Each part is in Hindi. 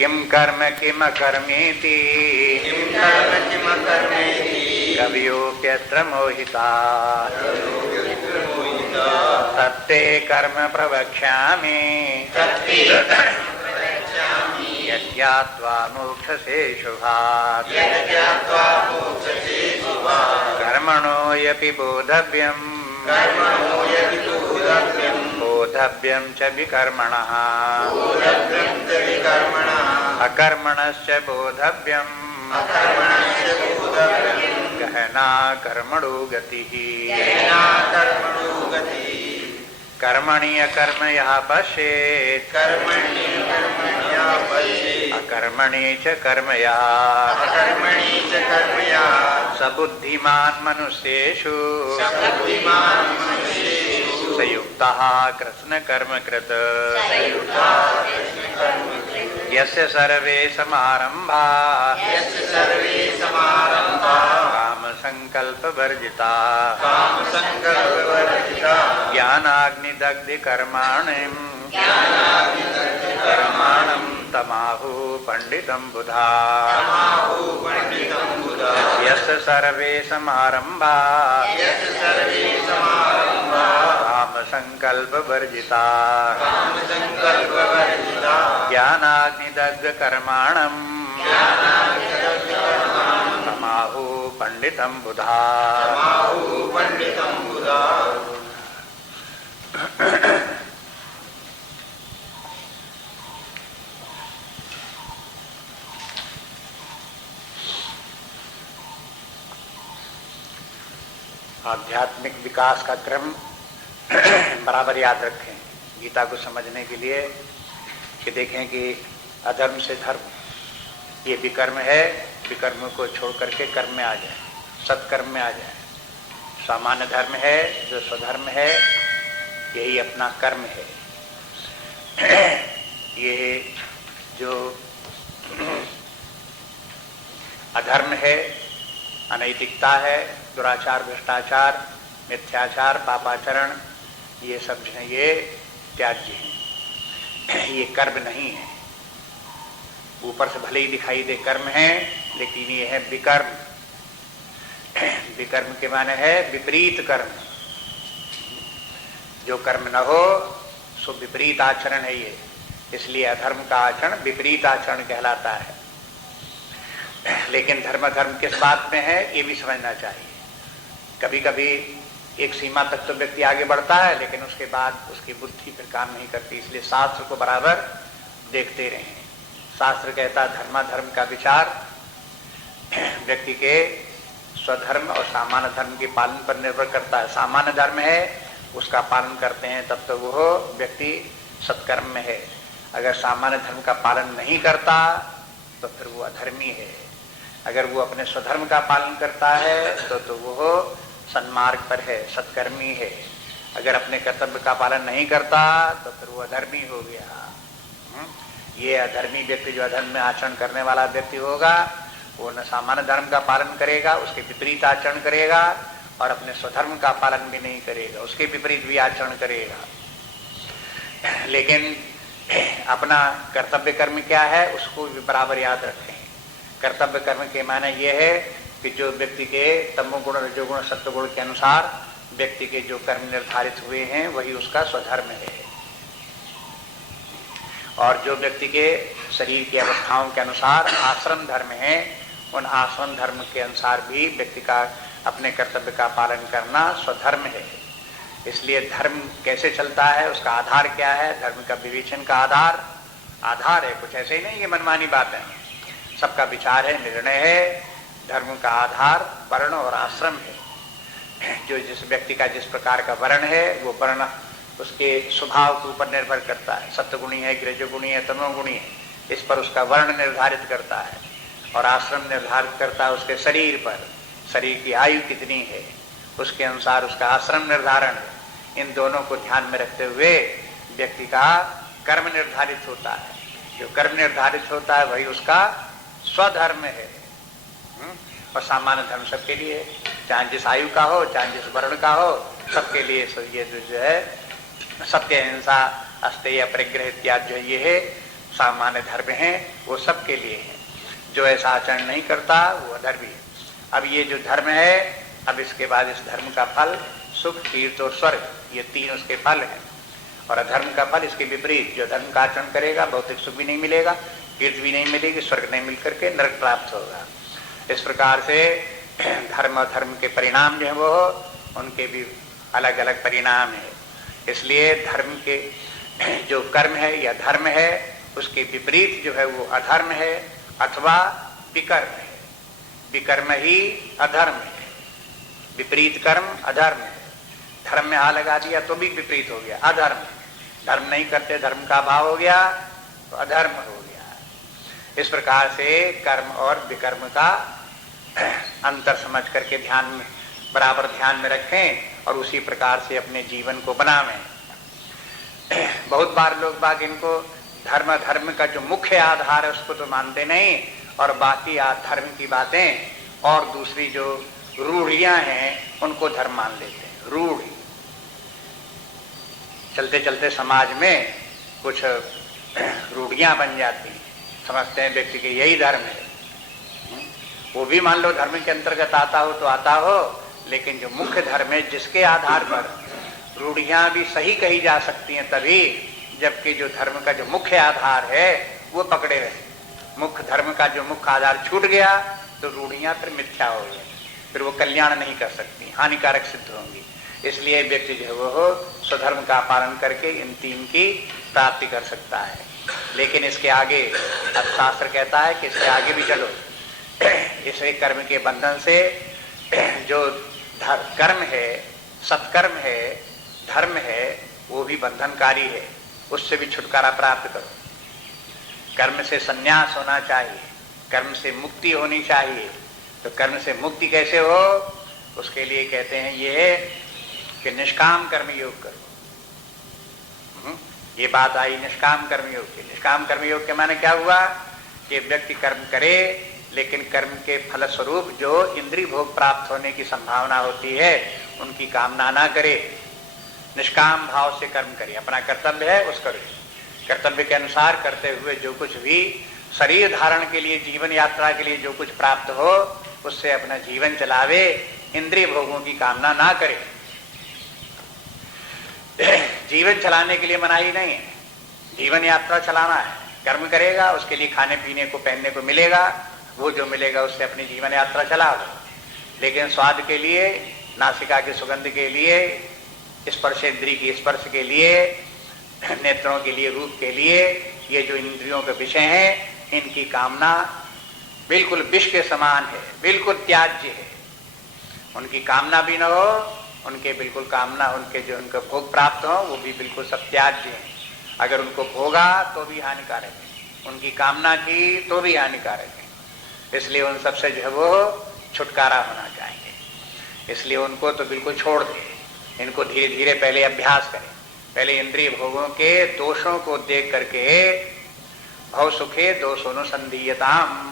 किम कर्म किम कर्मेति कवियोप्यत्र मोहिता तत्ते कर्म प्रवक्ष्यामि यज्ञात्वा मोक्षसे शुभात् कर्मणो यपि बोधव्यम् बोधव्यं च विकर्मणः अकर्मणश्च बोधव्यम् गहना कर्मणो गतिः कर्मणि अकर्म यः पश्येत् अकर्मणि च कर्म यः स बुद्धिमान् मनुष्येषु संयुक्तः कृष्ण कर्म कृत यस्य सर्वे समारंभाः काम संकल्प वर्जिता ज्ञानाग्निदग्धि कर्माणिं तमाहु पंडितं बुधा यस्य सर्वे समारंभाः काम संकल्प वर्जिता ज्ञानाग्निदग्ध कर्माणं तमाहु पंडितं बुधा। आध्यात्मिक विकास का क्रम बराबर याद रखें गीता को समझने के लिए कि देखें कि अधर्म से धर्म ये विकर्म है, विकर्म को छोड़ करके कर्म में आ जाए, सत्कर्म में आ जाए। सामान्य धर्म है जो स्वधर्म है, यही अपना कर्म है। ये जो अधर्म है, अनैतिकता है, दुराचार, भ्रष्टाचार, मिथ्याचार, पापाचरण, ये सब जो है ये त्याज्य है, ये कर्म नहीं है। ऊपर से भले ही दिखाई दे कर्म है, लेकिन ये है विकर्म। विकर्म के माने है विपरीत कर्म। जो कर्म न हो सो विपरीत आचरण है ये, इसलिए अधर्म का आचरण विपरीत आचरण कहलाता है। लेकिन धर्म धर्म किस बात में है ये भी समझना चाहिए। कभी कभी एक सीमा तक तो व्यक्ति आगे बढ़ता है, लेकिन उसके बाद उसकी बुद्धि फिर काम नहीं करती, इसलिए शास्त्र को बराबर देखते रहें। शास्त्र कहता है धर्माधर्म का विचार व्यक्ति के स्वधर्म और सामान्य धर्म के पालन पर निर्भर करता है। सामान्य धर्म है उसका पालन करते हैं तब तो वो व्यक्ति सत्कर्म में है। अगर सामान्य धर्म का पालन नहीं करता तो फिर वो अधर्मी है। अगर वो अपने स्वधर्म का पालन करता है तो वो सन्मार्ग पर है, सत्कर्मी है। अगर अपने कर्तव्य का पालन नहीं करता तो फिर वो अधर्मी हो गया। ये अधर्मी व्यक्ति जो अधर्म में आचरण करने वाला व्यक्ति होगा वो न सामान्य धर्म का पालन करेगा, उसके विपरीत आचरण करेगा, और अपने स्वधर्म का पालन भी नहीं करेगा, उसके विपरीत भी आचरण करेगा। लेकिन अपना कर्तव्य कर्म क्या है उसको भी बराबर याद रखें। कर्तव्य कर्म के माने ये है कि जो व्यक्ति के तमोगुण, रजोगुण, सत्वगुण के अनुसार व्यक्ति के जो कर्म निर्धारित हुए हैं वही उसका स्वधर्म है। और जो व्यक्ति के शरीर की अवस्थाओं के अनुसार आश्रम धर्म है, उन आश्रम धर्म के अनुसार भी व्यक्ति का अपने कर्तव्य का पालन करना स्वधर्म है। इसलिए धर्म कैसे चलता है, उसका आधार क्या है, धर्म का विवेचन का आधार है। कुछ ऐसे ही नहीं ये मनमानी बात है, सबका विचार है, निर्णय है। धर्म का आधार वर्ण और आश्रम है। जो जिस व्यक्ति का जिस प्रकार का वर्ण है वो वर्ण उसके स्वभाव के ऊपर निर्भर करता है। सत्वगुणी है, रजोगुणी है, तमोगुणी है, इस पर उसका वर्ण निर्धारित करता है। और आश्रम निर्धारित करता है उसके शरीर पर, शरीर की आयु कितनी है उसके अनुसार उसका आश्रम निर्धारण है। इन दोनों को ध्यान में रखते हुए व्यक्ति का कर्म निर्धारित होता है। जो कर्म निर्धारित होता है वही उसका स्वधर्म है। और सामान्य धर्म सबके लिए, चाहे जिस आयु का हो, चाहे जिस वर्ण का हो, सबके लिए ये जो है सत्य, अहिंसा, अस्तेय, परिग्रह इत्यादि जो ये है सामान्य धर्म हैं वो सबके लिए है। जो ऐसा आचरण नहीं करता वो अधर्मी है। अब ये जो धर्म है, अब इसके बाद इस धर्म का फल सुख, कीर्ति और स्वर्ग, ये तीन उसके फल हैं। और अधर्म का फल इसके विपरीत, जो धर्म का आचरण करेगा भौतिक सुख भी नहीं मिलेगा, कीर्ति भी नहीं मिलेगी, स्वर्ग नहीं मिल करके नरक प्राप्त होगा। इस प्रकार से धर्म और धर्म के परिणाम जो है वो उनके भी अलग अलग परिणाम है। इसलिए धर्म के जो कर्म है या धर्म है उसके विपरीत जो है वो अधर्म है अथवा विकर्म है। विकर्म ही अधर्म है, विपरीत कर्म अधर्म है। धर्म में आ लगा दिया तो भी विपरीत हो गया, अधर्म। धर्म नहीं करते, धर्म का अभाव हो गया तो अधर्म हो गया। इस प्रकार से कर्म और विकर्म का अंतर समझ करके ध्यान में बराबर ध्यान में रखें और उसी प्रकार से अपने जीवन को बनावें। बहुत बार लोग बाग इनको धर्म का जो मुख्य आधार है उसको तो मानते नहीं, और बाकी धर्म की बातें और दूसरी जो रूढ़ियां हैं उनको धर्म मान लेते हैं। रूढ़ चलते चलते समाज में कुछ रूढ़ियां बन जाती हैं, समझते हैं व्यक्ति के यही धर्म है। वो भी मान लो धर्म के अंतर्गत आता हो तो आता हो, लेकिन जो मुख्य धर्म है जिसके आधार पर रूढ़ियां भी सही कही जा सकती हैं तभी, जबकि जो धर्म का जो मुख्य आधार है वो पकड़े रहे। मुख्य धर्म का जो मुख्य आधार छूट गया तो रूढ़ियां फिर मिथ्या हो गई, फिर वो कल्याण नहीं कर सकती, हानिकारक सिद्ध होंगी। इसलिए व्यक्ति जो है वो स्वधर्म का पालन करके इन तीन की प्राप्ति कर सकता है। लेकिन इसके आगे अब शास्त्र कहता है कि इसके आगे भी चलो। इसे कर्म के बंधन से जो कर्म है, सत्कर्म है, धर्म है, वो भी बंधनकारी है, उससे भी छुटकारा प्राप्त करो। कर्म से संन्यास होना चाहिए, कर्म से मुक्ति होनी चाहिए। तो कर्म से मुक्ति कैसे हो, उसके लिए कहते हैं ये कि निष्काम कर्म योग करो। ये बात आई निष्काम कर्म योग की। निष्काम कर्म योग के माने क्या हुआ कि व्यक्ति कर्म करे लेकिन कर्म के फलस्वरूप जो इंद्रिय भोग प्राप्त होने की संभावना होती है उनकी कामना ना करे, निष्काम भाव से कर्म करे। अपना कर्तव्य है उस करे, कर्तव्य के अनुसार करते हुए जो कुछ भी शरीर धारण के लिए, जीवन यात्रा के लिए जो कुछ प्राप्त हो उससे अपना जीवन चलावे, इंद्रिय भोगों की कामना ना करे। जीवन चलाने के लिए मनाही नहीं है, जीवन यात्रा चलाना है। कर्म करेगा उसके लिए खाने पीने को, पहनने को मिलेगा, वो जो मिलेगा उससे अपनी जीवन यात्रा चला लो। लेकिन स्वाद के लिए, नासिका की सुगंध के लिए, स्पर्शेंद्रिय की स्पर्श के लिए, नेत्रों के लिए, रूप के लिए, ये जो इंद्रियों के विषय हैं इनकी कामना बिल्कुल विष के समान है, बिल्कुल त्याज्य है। उनकी कामना भी न हो, उनके बिल्कुल कामना, उनके जो उनका भोग प्राप्त हो वो भी बिल्कुल सब त्याज्य है। अगर उनको भोगा तो भी हानिकारक है, उनकी कामना की तो भी हानिकारक है। इसलिए उन सबसे जो है वो छुटकारा होना चाहिए। इसलिए उनको तो बिल्कुल छोड़ दे। इनको धीरे धीरे पहले अभ्यास करें। पहले इंद्रिय भोगों के दोषों को देख करके भव सुखे दोषोनुसंधीयताम।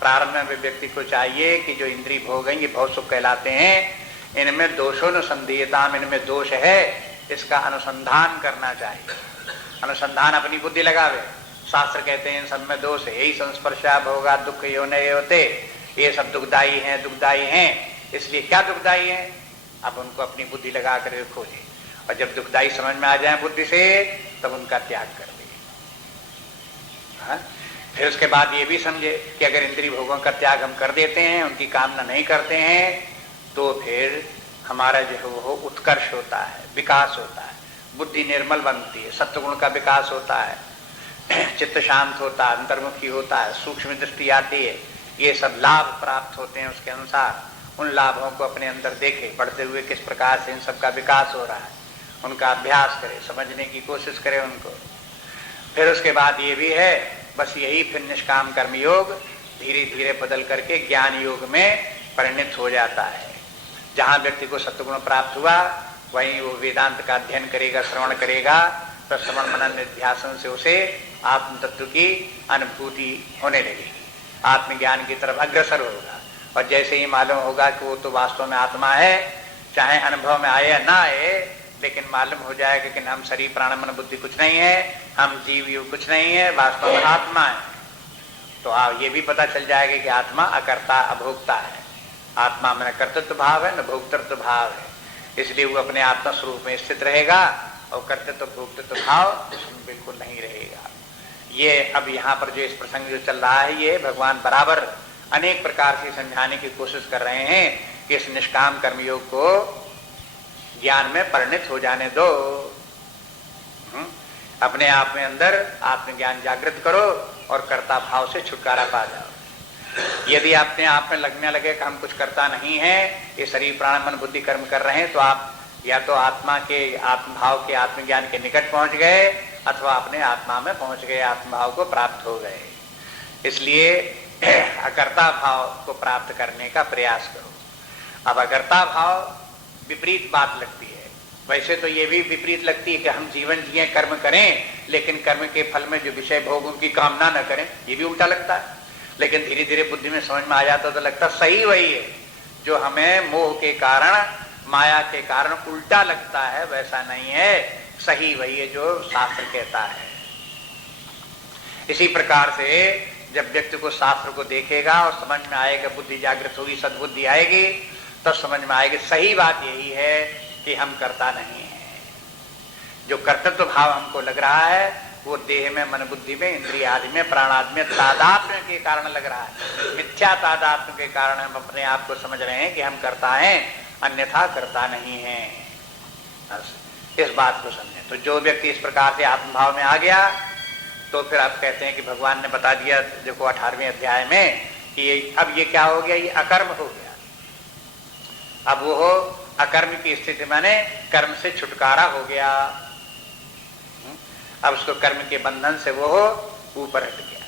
प्रारंभ में व्यक्ति को चाहिए कि जो इंद्रिय भोग हैं ये भव सुख कहलाते हैं, इनमें दोषोनुसंधीयताम, इनमें दोष है, इसका अनुसंधान करना चाहिए। अनुसंधान अपनी बुद्धि लगावे। शास्त्र कहते हैं इन सब में दोष है, यही संस्पर्शा भोगा दुख योने होते, ये सब दुखदायी हैं, दुखदायी हैं। इसलिए क्या दुखदायी हैं, अब उनको अपनी बुद्धि लगा कर खोजे, और जब दुखदायी समझ में आ जाए बुद्धि से तब उनका त्याग कर दे। फिर उसके बाद ये भी समझे कि अगर इंद्रिय भोगों का त्याग हम कर देते हैं, उनकी कामना नहीं करते हैं, तो फिर हमारा जो है वो उत्कर्ष होता है, विकास होता है, बुद्धि निर्मल बनती है, सत्वगुण का विकास होता है, चित्त शांत होता है, अंतर्मुखी होता है, सूक्ष्म दृष्टि आती है। ये सब लाभ प्राप्त होते हैं। उसके अनुसार उन लाभों को अपने अंदर देखे, बढ़ते हुए किस प्रकार से इन सब का विकास हो रहा है, उनका अभ्यास करे, समझने की कोशिश करे उनको। फिर उसके बाद ये भी है, बस यही फिर निष्काम कर्म योग धीरे धीरे बदल करके ज्ञान योग में परिणित हो जाता है। जहाँ व्यक्ति को सत्वगुण प्राप्त हुआ वहीं वो वेदांत का अध्ययन करेगा, श्रवण करेगा, तो श्रवण मनन निध्यासन से उसे आत्म तत्व की अनुभूति होने लगेगी, आत्मज्ञान की तरफ अग्रसर होगा। और जैसे ही मालूम होगा कि वो तो वास्तव में आत्मा है, चाहे अनुभव में आए या ना आए, लेकिन मालूम हो जाएगा कि हम शरीर प्राण मन बुद्धि कुछ नहीं है, हम जीव यू कुछ नहीं है, वास्तव में आत्मा है, तो ये भी पता चल जाएगा कि आत्मा अकर्ता अभोक्ता है। आत्मा में न कर्तृत्व भाव है न भोक्तृत्व भाव है, इसलिए वो अपने आत्मा स्वरूप में स्थित रहेगा और कर्तृत्व भोक्तृत्व भाव उसमें बिल्कुल नहीं रहेगा। ये अब यहाँ पर जो इस प्रसंग जो चल रहा है, ये भगवान बराबर अनेक प्रकार से समझाने की कोशिश कर रहे हैं कि इस निष्काम कर्मयोग को ज्ञान में परिणत हो जाने दो। अपने आप में अंदर आत्मज्ञान जागृत करो और कर्ता भाव से छुटकारा पा जाओ। यदि अपने आप में लगने लगे कि हम कुछ करता नहीं है, ये शरीर प्राण मन बुद्धि कर्म कर रहे हैं, तो आप या तो आत्मा के आत्मभाव के आत्मज्ञान के निकट पहुंच गए अथवा अपने आत्मा में पहुंच गए, आत्मभाव को प्राप्त हो गए। इसलिए अकर्ता भाव को प्राप्त करने का प्रयास करो। अब अकर्ता भाव विपरीत बात लगती है, वैसे तो ये भी विपरीत लगती है कि हम जीवन जिए कर्म करें, लेकिन कर्म के फल में जो विषय भोगों की कामना न करें, ये भी उल्टा लगता है। लेकिन धीरे धीरे बुद्धि में समझ में आ जाता तो लगता सही वही है, जो हमें मोह के कारण माया के कारण उल्टा लगता है वैसा नहीं है, सही वही है जो शास्त्र कहता है। इसी प्रकार से जब व्यक्ति को शास्त्र को देखेगा और समझ में आएगा, बुद्धि जागृत होगी, सद्बुद्धि आएगी, तब समझ में आएगी सही बात यही है कि हम करता नहीं है। जो कर्तृत्व भाव हमको लग रहा है वो देह में, मन बुद्धि में, इंद्रिय आदि में, प्राण आदि में तादात्म्य के कारण लग रहा है। मिथ्या तादात्म्य के कारण हम अपने आप को समझ रहे हैं कि हम करता है, अन्यथा करता नहीं है। इस बात को समझें। तो जो व्यक्ति इस प्रकार से आत्मभाव में आ गया, तो फिर आप कहते हैं कि भगवान ने बता दिया, देखो 18वें अध्याय में, कि अब ये क्या हो गया, ये अकर्म हो गया। अब वो अकर्म की स्थिति माने कर्म से छुटकारा हो गया। अब उसको कर्म के बंधन से वो ऊपर हट गया,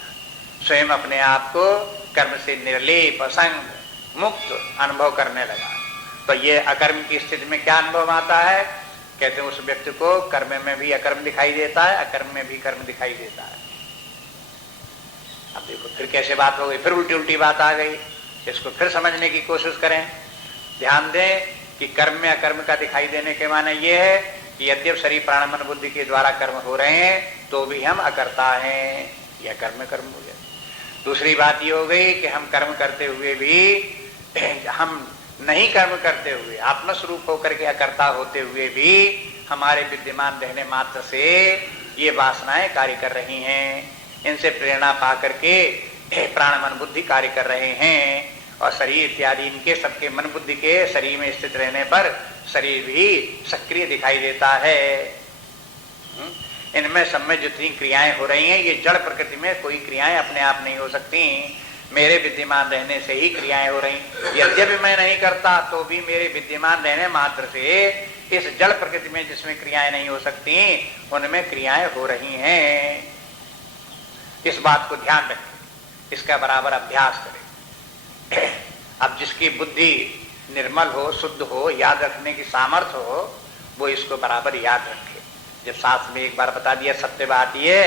स्वयं अपने आप को कर्म से निर्लेप असंग मुक्त अनुभव करने लगा। तो ये अकर्म की स्थिति में क्या अनुभव आता है, कहते हैं उस व्यक्ति को कर्म में भी अकर्म दिखाई देता है, अकर्म में भी कर्म दिखाई देता है। अब देखो फिर कैसे बात हो गई, फिर उल्टी उल्टी बात आ गई। इसको फिर समझने की कोशिश करें। ध्यान दें कि कर्म में अकर्म का दिखाई देने के माने ये है कि यद्यप शरीर प्राण मन बुद्धि के द्वारा कर्म हो रहे हैं तो भी हम अकर्ता हैं, यह कर्म कर्म हो गया। दूसरी बात ये हो गई कि हम कर्म करते हुए भी, हम नहीं कर्म करते हुए आत्मस्वरूप होकर के अकर्ता होते हुए भी हमारे विद्यमान रहने मात्र से ये वासनाएं कार्य कर रही हैं। इनसे प्रेरणा पा करके प्राण मन बुद्धि कार्य कर रहे हैं, और शरीर इत्यादि इनके सबके मन बुद्धि के शरीर में स्थित रहने पर शरीर भी सक्रिय दिखाई देता है। इनमें सब में जितनी क्रियाएं हो रही हैं, ये जड़ प्रकृति में कोई क्रियाएं अपने आप नहीं हो सकती, मेरे विद्यमान रहने से ही क्रियाएं हो रही। यद्यपि मैं नहीं करता तो भी मेरे विद्यमान रहने मात्र से इस जड़ प्रकृति में जिसमें क्रियाएं नहीं हो सकती, उनमें क्रियाएं हो रही हैं। इस बात को ध्यान रखें, इसका बराबर अभ्यास करें। अब जिसकी बुद्धि निर्मल हो, शुद्ध हो, याद रखने की सामर्थ्य हो, वो इसको बराबर याद रखे। जब शास्त्र में एक बार बता दिया सत्य बात ये,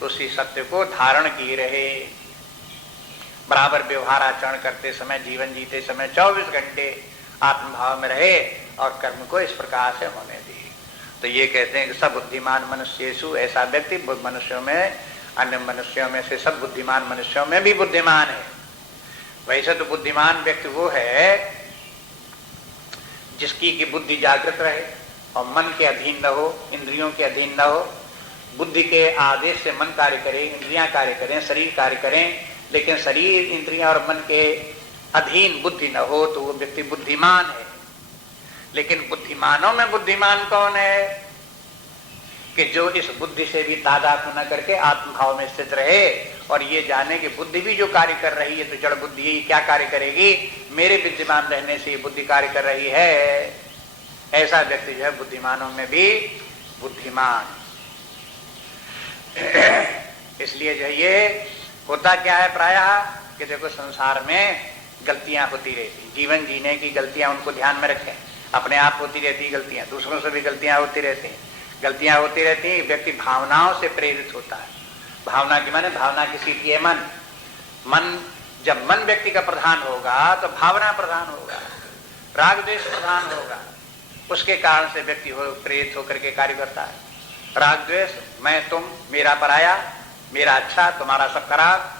तो उसी सत्य को धारण किए रहे, बराबर व्यवहार आचरण करते समय, जीवन जीते समय 24 घंटे आत्मभाव में रहे और कर्म को इस प्रकार से होने दिए। तो ये कहते हैं कि सब बुद्धिमान मनुष्येषु, ऐसा व्यक्ति मनुष्यों में, अन्य मनुष्यों में से सब बुद्धिमान मनुष्यों में भी बुद्धिमान है। वैसे तो बुद्धिमान व्यक्ति वो है जिसकी की बुद्धि जागृत रहे और मन के अधीन न हो, इंद्रियों के अधीन न हो। बुद्धि के आदेश से मन कार्य करे, इंद्रियां कार्य करें, शरीर कार्य करें, लेकिन शरीर, इंद्रियां और मन के अधीन बुद्धि न हो, तो वो व्यक्ति बुद्धिमान है। लेकिन बुद्धिमानों में बुद्धिमान कौन है, कि जो इस बुद्धि से भी तादात्म्य न करके आत्मभाव में स्थित रहे और ये जाने कि बुद्धि भी जो कार्य कर रही है तो जड़ बुद्धि ही क्या कार्य करेगी, मेरे विद्यमान रहने से ये बुद्धि कार्य कर रही है। ऐसा व्यक्ति जो है बुद्धिमानों में भी बुद्धिमान। इसलिए जो ये होता क्या है प्रायः कि देखो संसार में गलतियां होती रहती, जीवन जीने की गलतियां उनको ध्यान में रखें। अपने आप होती रहती गलतियां, दूसरों से भी गलतियां होती रहती हैं, गलतियां होती रहती हैं। व्यक्ति भावनाओं से प्रेरित होता है। भावना की माने भावना किसी की है मन। मन जब मन व्यक्ति का प्रधान होगा तो भावना प्रधान होगा, राग द्वेष प्रधान होगा, उसके कारण से व्यक्ति प्रेरित होकर के कार्य करता है। राग द्वेष, मैं तुम, मेरा पराया, मेरा अच्छा तुम्हारा सब खराब,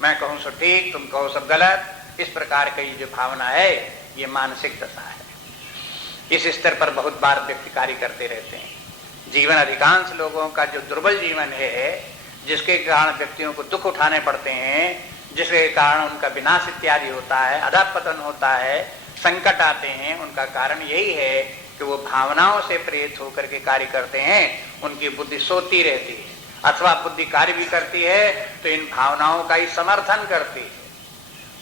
मैं कहूं सब ठीक तुम कहो सब गलत, इस प्रकार की जो भावना है ये मानसिक दशा है। इस स्तर पर बहुत बार व्यक्ति कार्य करते रहते हैं। जीवन अधिकांश लोगों का जो दुर्बल जीवन है, जिसके कारण व्यक्तियों को दुख उठाने पड़ते हैं, जिसके कारण उनका विनाश इत्यादि होता है, अधःपतन होता है, संकट आते हैं, उनका कारण यही है कि वो भावनाओं से प्रेरित होकर के कार्य करते हैं। उनकी बुद्धि सोती रहती है, अथवा बुद्धि कार्य भी करती है तो इन भावनाओं का ही समर्थन करती है।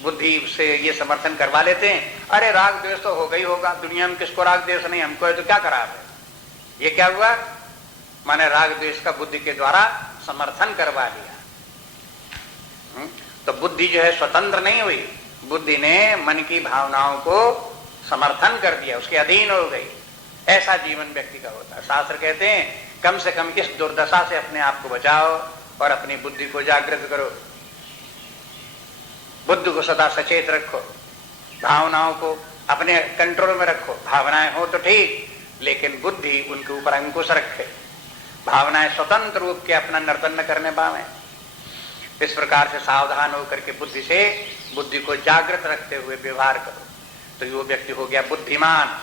बुद्धि से ये समर्थन करवा लेते हैं, अरे राग द्वेष तो होगा ही होगा, दुनिया में किसको राग द्वेष नहीं, हमको है तो क्या खराब है। ये क्या हुआ, माने राग द्वेष का बुद्धि के द्वारा समर्थन करवा लिया। तो बुद्धि जो है स्वतंत्र नहीं हुई, बुद्धि ने मन की भावनाओं को समर्थन कर दिया, उसके अधीन हो गई। ऐसा जीवन व्यक्ति का होता है। शास्त्र कहते हैं कम से कम इस दुर्दशा से अपने आप को बचाओ और अपनी बुद्धि को जागृत करो, बुद्धि को सदा सचेत रखो, भावनाओं को अपने कंट्रोल में रखो। भावनाएं हो तो ठीक, लेकिन बुद्धि उनके ऊपर अंकुश रखे, भावनाएं स्वतंत्र रूप के अपना नर्तन न करने पावे। इस प्रकार से सावधान होकर के बुद्धि को जागृत रखते हुए व्यवहार करो, तो वो व्यक्ति हो गया बुद्धिमान।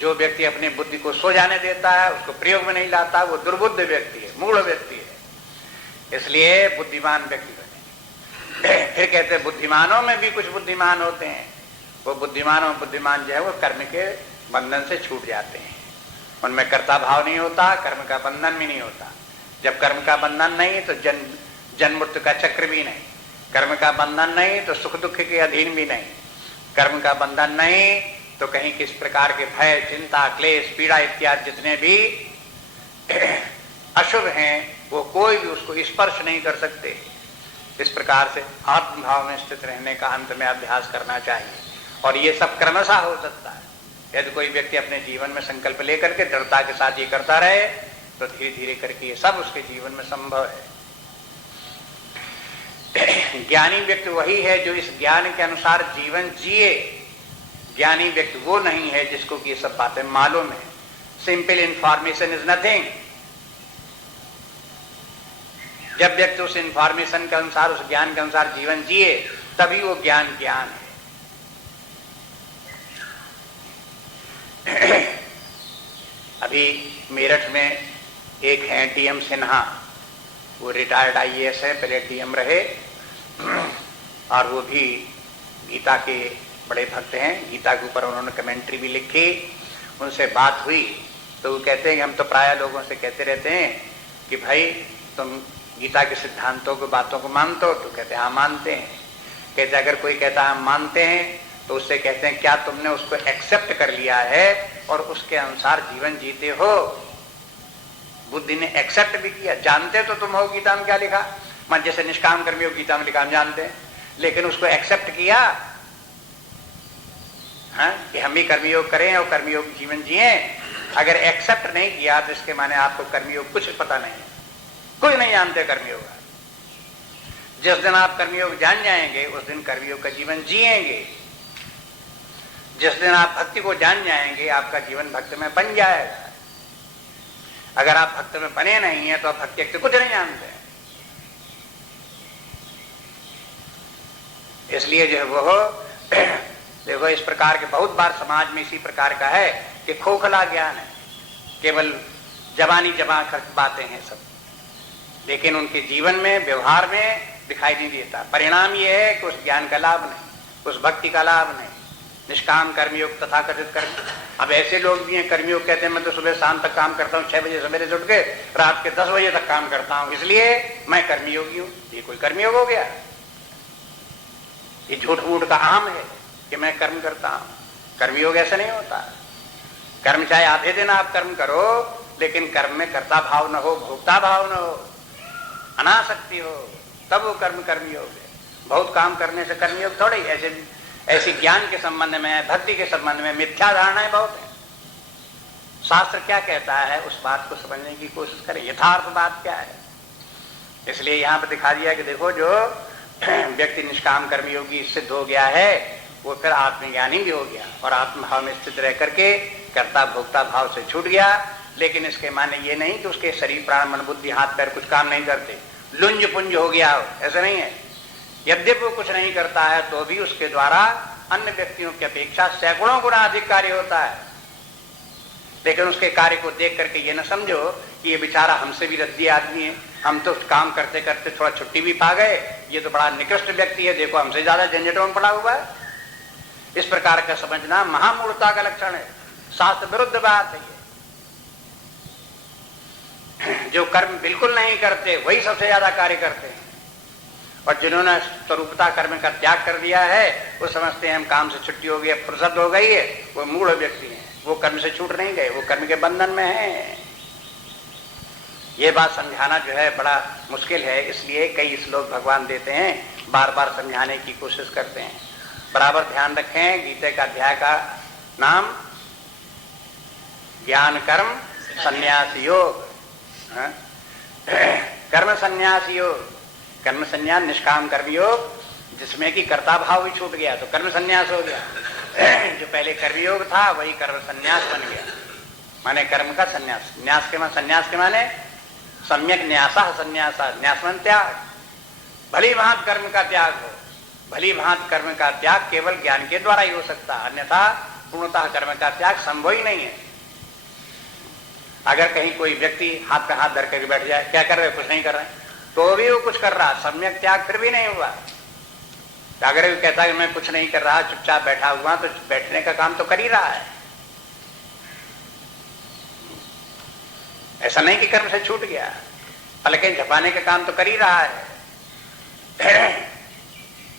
जो व्यक्ति अपनी बुद्धि को सो जाने देता है, उसको प्रयोग में नहीं लाता, वो दुर्बुद्ध व्यक्ति है, मूढ़ व्यक्ति है। इसलिए बुद्धिमान व्यक्ति बने। फिर कहते हैं बुद्धिमानों में भी कुछ बुद्धिमान होते हैं। वो बुद्धिमान जो है वो कर्म के बंधन से छूट जाते हैं, उनमें कर्ता भाव नहीं होता, कर्म का बंधन भी नहीं होता। जब कर्म का बंधन नहीं तो जन्म मृत्यु का चक्र भी नहीं, कर्म का बंधन नहीं तो सुख दुख के अधीन भी नहीं, कर्म का बंधन नहीं तो कहीं किस प्रकार के भय, चिंता, क्लेश, पीड़ा इत्यादि जितने भी अशुभ हैं वो कोई भी उसको स्पर्श नहीं कर सकते। इस प्रकार से आत्मभाव में स्थित रहने का अंत में अभ्यास करना चाहिए, और ये सब क्रमशः हो सकता है। यदि कोई व्यक्ति अपने जीवन में संकल्प लेकर के दृढ़ता के साथ ये करता रहे तो धीरे धीरे करके ये सब उसके जीवन में संभव है। ज्ञानी व्यक्ति वही है जो इस ज्ञान के अनुसार जीवन जिए। ज्ञानी व्यक्ति वो नहीं है जिसको कि ये सब बातें मालूम है। Simple information is nothing. जब व्यक्ति उस इंफॉर्मेशन के अनुसार, उस ज्ञान के अनुसार जीवन जिए, तभी वो ज्ञान है। अभी मेरठ में एक हैं डीएम सिन्हा, वो रिटायर्ड आईएएस है, पहले डीएम रहे, और वो भी गीता के बड़े भक्त हैं। गीता के ऊपर उन्होंने कमेंट्री भी लिखी। उनसे बात हुई तो वो कहते हैं कि हम तो प्राय लोगों से कहते रहते हैं कि भाई तुम गीता के सिद्धांतों को, बातों को मानते हो? तो कहते हैं हाँ मानते हैं। कहते अगर कोई कहता है हम मानते हैं तो उससे कहते हैं क्या तुमने उसको एक्सेप्ट कर लिया है और उसके अनुसार जीवन जीते हो? बुद्धि ने एक्सेप्ट भी किया। जानते तो तुम हो गीता में क्या लिखा, मन जैसे निष्काम कर्मयोग गीता में लिखा हम जानते हैं, लेकिन उसको एक्सेप्ट किया हाँ कि हम भी कर्मयोग करें और कर्मयोग जीवन जिए। अगर एक्सेप्ट नहीं किया तो इसके माने आपको कर्मयोग कुछ पता नहीं है, कोई नहीं जानते कर्मयोग। जिस दिन आप कर्मयोग जान जाएंगे उस दिन कर्मयोग का जीवन जिएंगे। जिस दिन आप भक्ति को जान जाएंगे आपका जीवन भक्ति में बन जाएगा। अगर आप भक्ति में बने नहीं है तो आप भक्ति के कुछ नहीं जानते। इसलिए जो है वो देखो इस प्रकार के बहुत बार समाज में इसी प्रकार का है कि खोखला ज्ञान है, केवल जबानी जबां बातें हैं सब, लेकिन उनके जीवन में, व्यवहार में दिखाई नहीं देता। परिणाम ये है कि उस ज्ञान का लाभ नहीं, उस भक्ति का लाभ नहीं। निष्काम कर्मयोग तथा कथित कर्म। अब ऐसे लोग भी हैं कर्मयोग कहते हैं मैं तो सुबह शाम तक काम करता हूँ, 6 बजे सवेरे से उठ के रात के 10 बजे तक काम करता हूँ, इसलिए मैं कर्मयोगी हूँ। ये कोई कर्मयोग हो गया? ये झूठ मूठ का आम है कि मैं कर्म करता हूँ। कर्मयोग ऐसा नहीं होता। कर्म चाहे आधे दिन आप कर्म करो, लेकिन कर्म में कर्ता भाव न हो, भोक्ता भाव न हो, अनासक्ति हो, तब वो कर्मयोग है। बहुत काम करने से कर्मयोग थोड़े। ऐसे ज्ञान के संबंध में, भक्ति के संबंध में मिथ्या धारणाएं बहुत है। शास्त्र क्या कहता है उस बात को समझने की कोशिश करें, यथार्थ बात क्या है। इसलिए यहाँ पर दिखा दिया कि देखो जो व्यक्ति निष्काम कर्मयोगी सिद्ध हो गया है वो फिर आत्मज्ञानी भी हो गया और आत्मभाव में स्थित रह करके कर्ता भोक्ता भाव से छूट गया। लेकिन इसके माने ये नहीं कि उसके शरीर प्राण मन बुद्धि हाथ पैर कुछ काम नहीं करते, लुंज पुंज हो गया हो, ऐसा नहीं है। यद्यपि वो कुछ नहीं करता है तो भी उसके द्वारा अन्य व्यक्तियों की अपेक्षा सैकड़ों गुना अधिक कार्य होता है। लेकिन उसके कार्य को देख करके ये न समझो कि ये बेचारा हमसे भी रद्दी आदमी है, हम तो काम करते करते थोड़ा छुट्टी भी पा गए, ये तो बड़ा निकृष्ट व्यक्ति है, देखो हमसे ज्यादा झंझटों में पड़ा हुआ है। इस प्रकार का समझना महामूर्खता का लक्षण है, शास्त्र विरुद्ध बात है। जो कर्म बिल्कुल नहीं करते वही सबसे ज्यादा कार्य करते हैं, और जिन्होंने स्वरूपता कर्म का त्याग कर दिया है वो समझते हैं हम काम से छुट्टी हो गई, फुर्सत हो गई है, वो मूढ़ व्यक्ति हैं। वो कर्म से छूट नहीं गए, वो कर्म के बंधन में हैं। ये बात समझाना जो है बड़ा मुश्किल है, इसलिए कई श्लोक भगवान देते हैं, बार बार समझाने की कोशिश करते हैं। बराबर ध्यान रखें, गीता का अध्याय का नाम ज्ञान कर्म संन्यास योग, कर्म संन्यास योग, कर्म संन्यास निष्काम कर्म योग, जिसमें कि कर्ता भाव भी छूट गया तो कर्म संन्यास हो गया। जो पहले कर्मयोग था वही कर्म संन्यास बन गया, माने कर्म का संन्यास। न्यास के संन्यास के माने सम्यक न्यासा संन्यासा, न्यास मन त्याग। भली भांत कर्म का त्याग हो, भली भांत कर्म का त्याग केवल ज्ञान के द्वारा ही हो सकता, अन्यथा पूर्णतः कर्म का त्याग संभव ही नहीं है। अगर कहीं कोई व्यक्ति हाथ पे हाथ धर करके बैठ जाए, क्या कर रहे, कुछ नहीं कर रहे, तो भी वो कुछ कर रहा, सम्यक त्याग फिर भी नहीं हुआ। अगर वो कहता है मैं कुछ नहीं कर रहा, चुपचाप बैठा हुआ, तो बैठने का काम तो कर ही रहा है। ऐसा नहीं कि कर्म से छूट गया, पलकें झपाने का काम तो कर ही रहा है।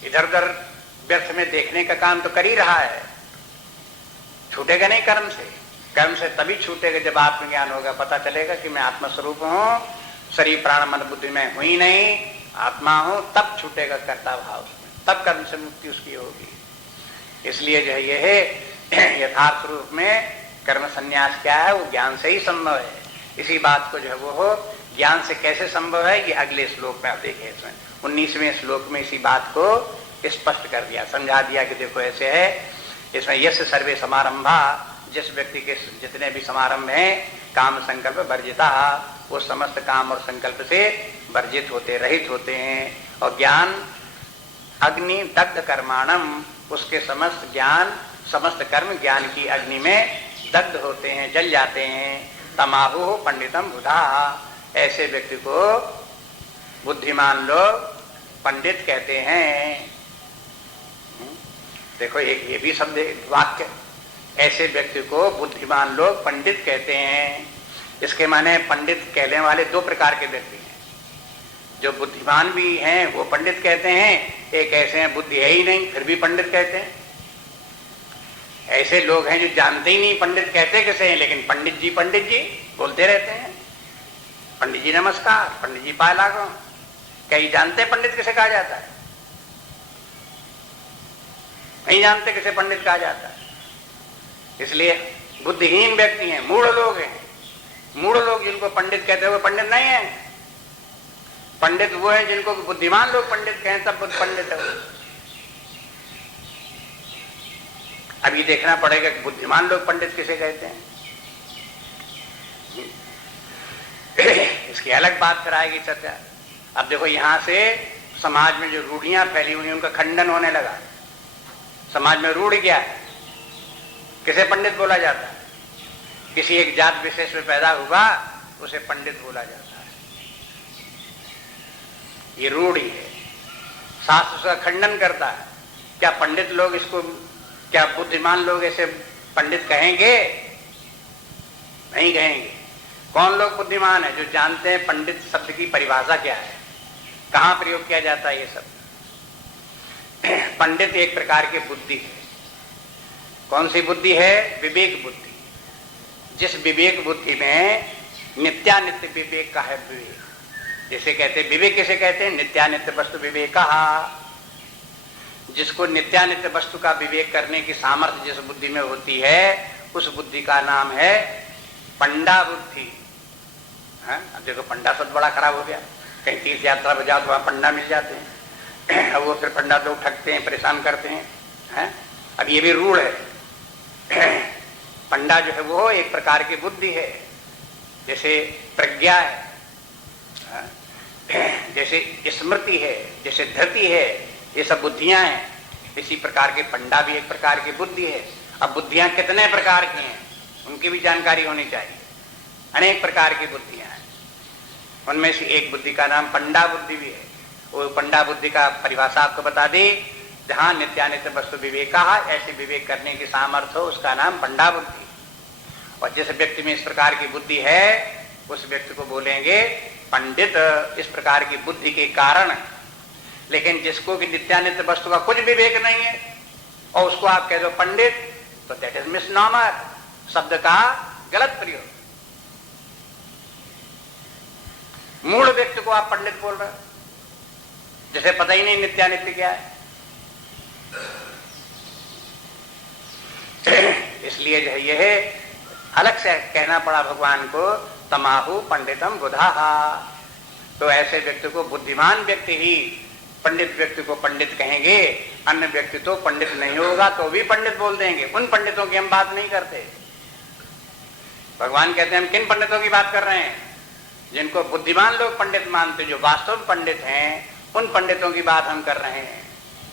इधर उधर व्यर्थ में देखने का काम तो कर ही रहा है। छूटेगा नहीं कर्म से। कर्म से तभी छूटेगा जब आत्मज्ञान होगा, पता चलेगा कि मैं आत्मस्वरूप हूं, शरीर प्राण मन बुद्धि में हुई नहीं, आत्मा हूं, तब छूटेगा कर्ता भाव, तब कर्म से मुक्ति उसकी होगी। इसलिए जो है ये है यथार्थ रूप में कर्म संन्यास क्या है, वो ज्ञान से ही संभव है। इसी बात को जो है वो हो ज्ञान से कैसे संभव है, ये अगले श्लोक में आप देखें। इसमें 19वें श्लोक में इसी बात को स्पष्ट कर दिया, समझा दिया कि देखो ऐसे है। इसमें यश सर्वे समारंभा, जिस व्यक्ति के जितने भी समारंभ हैं, काम संकल्प वर्जिता, वो समस्त काम और संकल्प से वर्जित होते, रहित होते हैं। और ज्ञान अग्नि दग्ध कर्माणम, उसके समस्त ज्ञान समस्त कर्म ज्ञान की अग्नि में दग्ध होते हैं, जल जाते हैं। तमाहु पंडितम बुधा, ऐसे व्यक्ति को बुद्धिमान लोग पंडित कहते हैं। देखो एक ये भी शब्द वाक्य, ऐसे व्यक्ति को बुद्धिमान लोग पंडित कहते हैं। इसके माने पंडित कहने वाले दो प्रकार के व्यक्ति हैं, जो बुद्धिमान भी हैं वो पंडित कहते हैं, एक ऐसे हैं बुद्धि है ही नहीं फिर भी पंडित कहते हैं। ऐसे लोग हैं जो जानते ही नहीं पंडित कहते किसे हैं, लेकिन पंडित जी बोलते रहते हैं। पंडित जी नमस्कार, पंडित जी पाए लागो। कई जानते पंडित किसे कहा जाता है? नहीं जानते किसे पंडित कहा जाता है। इसलिए बुद्धिहीन व्यक्ति हैं, मूढ़ लोग हैं। मूढ़ लोग जिनको पंडित कहते हैं वो पंडित नहीं है। पंडित वो हैं जिनको बुद्धिमान लोग पंडित कहें तब पंडित है वो। अब ये देखना पड़ेगा कि बुद्धिमान लोग पंडित किसे कहते हैं। इसकी अलग बात कराएगी चर्चा। अब देखो यहां से समाज में जो रूढ़ियां फैली हुई उनका खंडन होने लगा। समाज में रूढ़ क्या है, किसे पंडित बोला जाता है? किसी एक जात विशेष में पैदा हुआ उसे पंडित बोला जाता है। ये रूढ़ी है, शास्त्र उसका खंडन करता है। क्या पंडित लोग इसको, क्या बुद्धिमान लोग ऐसे पंडित कहेंगे? नहीं कहेंगे। कौन लोग बुद्धिमान है? जो जानते हैं पंडित शब्द की परिभाषा क्या है, कहां प्रयोग किया जाता है ये सब। पंडित एक प्रकार की बुद्धि है। कौन सी बुद्धि है? विवेक बुद्धि। जिस विवेक बुद्धि में नित्यानित्य विवेक का है विवेक, जिसे कहते हैं विवेक, किसे कहते हैं? नित्यानित्य वस्तु विवेक कहा। जिसको नित्यानित्य वस्तु का विवेक करने की सामर्थ्य जिस बुद्धि में होती है उस बुद्धि का नाम है पंडा बुद्धि। अब देखो पंडा शब्द बड़ा खराब हो गया। कहीं तीर्थ यात्रा में जाओ तो वहां पंडा मिल जाते हैं, वो फिर पंडा लोग ठगते हैं, परेशान करते हैं, अब ये भी रूढ़ है। पंडा जो है वो एक प्रकार की बुद्धि है, जैसे प्रज्ञा है, जैसे स्मृति है, जैसे धृति है, ये सब बुद्धियां हैं। इसी प्रकार के पंडा भी एक प्रकार की बुद्धि है। अब बुद्धियां कितने प्रकार की हैं उनकी भी जानकारी होनी चाहिए। अनेक प्रकार की बुद्धियां हैं, उनमें से एक बुद्धि का नाम पंडा बुद्धि भी है। वो पंडा बुद्धि का परिभाषा आपको बता दी, जहां नित्यानित्य वस्तु विवेक ऐसे विवेक करने की सामर्थ्य हो उसका नाम पंडा बुद्धि। और जिस व्यक्ति में इस प्रकार की बुद्धि है उस व्यक्ति को बोलेंगे पंडित, इस प्रकार की बुद्धि के कारण। लेकिन जिसको कि नित्यानित्य वस्तु का कुछ विवेक नहीं है और उसको आप कह दो पंडित, तो दैट इज मिसनॉमर, शब्द का गलत प्रयोग। मूढ़ व्यक्ति को आप पंडित बोल रहे हो, जिसे पता ही नहीं नित्यानित्य क्या है। इसलिए जो है यह अलग से कहना पड़ा भगवान को, तमाहु पंडितम बुधा। तो ऐसे व्यक्ति को, बुद्धिमान व्यक्ति ही पंडित व्यक्ति को पंडित कहेंगे, अन्य व्यक्ति तो पंडित नहीं होगा तो भी पंडित बोल देंगे। उन पंडितों की हम बात नहीं करते। भगवान कहते हैं हम किन पंडितों की बात कर रहे हैं? जिनको बुद्धिमान लोग पंडित मानते, जो वास्तव में पंडित हैं, उन पंडितों की बात हम कर रहे हैं।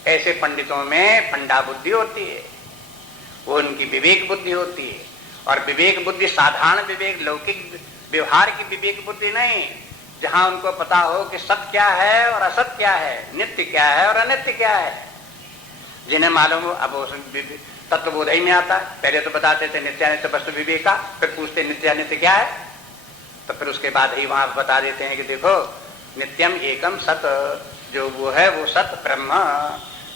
ऐसे पंडितों में पंडा बुद्धि होती है, वो उनकी विवेक बुद्धि होती है। और विवेक बुद्धि साधारण विवेक, लौकिक व्यवहार की विवेक बुद्धि नहीं, जहां उनको पता हो कि सत्य क्या है और असत्य क्या है, नित्य क्या है और अनित्य क्या है। जिन्हें मालूम हो, अब तत्वबोध ही नहीं आता। पहले तो बताते थे नित्यानित्य वस्तु विवेका, फिर पूछते नित्यानित्य क्या है, तो फिर उसके बाद ही वहां बता देते हैं कि देखो नित्यम एकम सत, जो वो है वो सत ब्रह्म,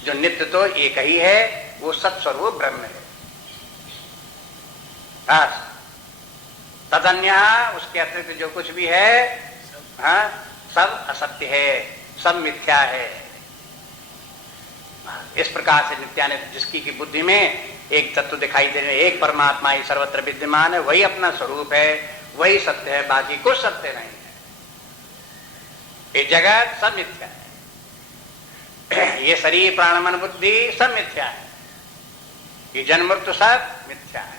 जो नित्य तो एक ही है, वो सत स्वरूप ब्रह्म है। तदन्य, उसके अतिरिक्त जो कुछ भी है सब असत्य है, सब मिथ्या है। इस प्रकार से नित्यानित्य, जिसकी की बुद्धि में एक तत्व दिखाई दे रहे, एक परमात्मा ही सर्वत्र विद्यमान है, वही अपना स्वरूप है, वही सत्य है, बाकी कुछ सत्य नहीं है। ये जगत सब मिथ्या है, ये शरीर प्राण मन बुद्धि सब मिथ्या है, ये जन्म मृत्यु सब मिथ्या है।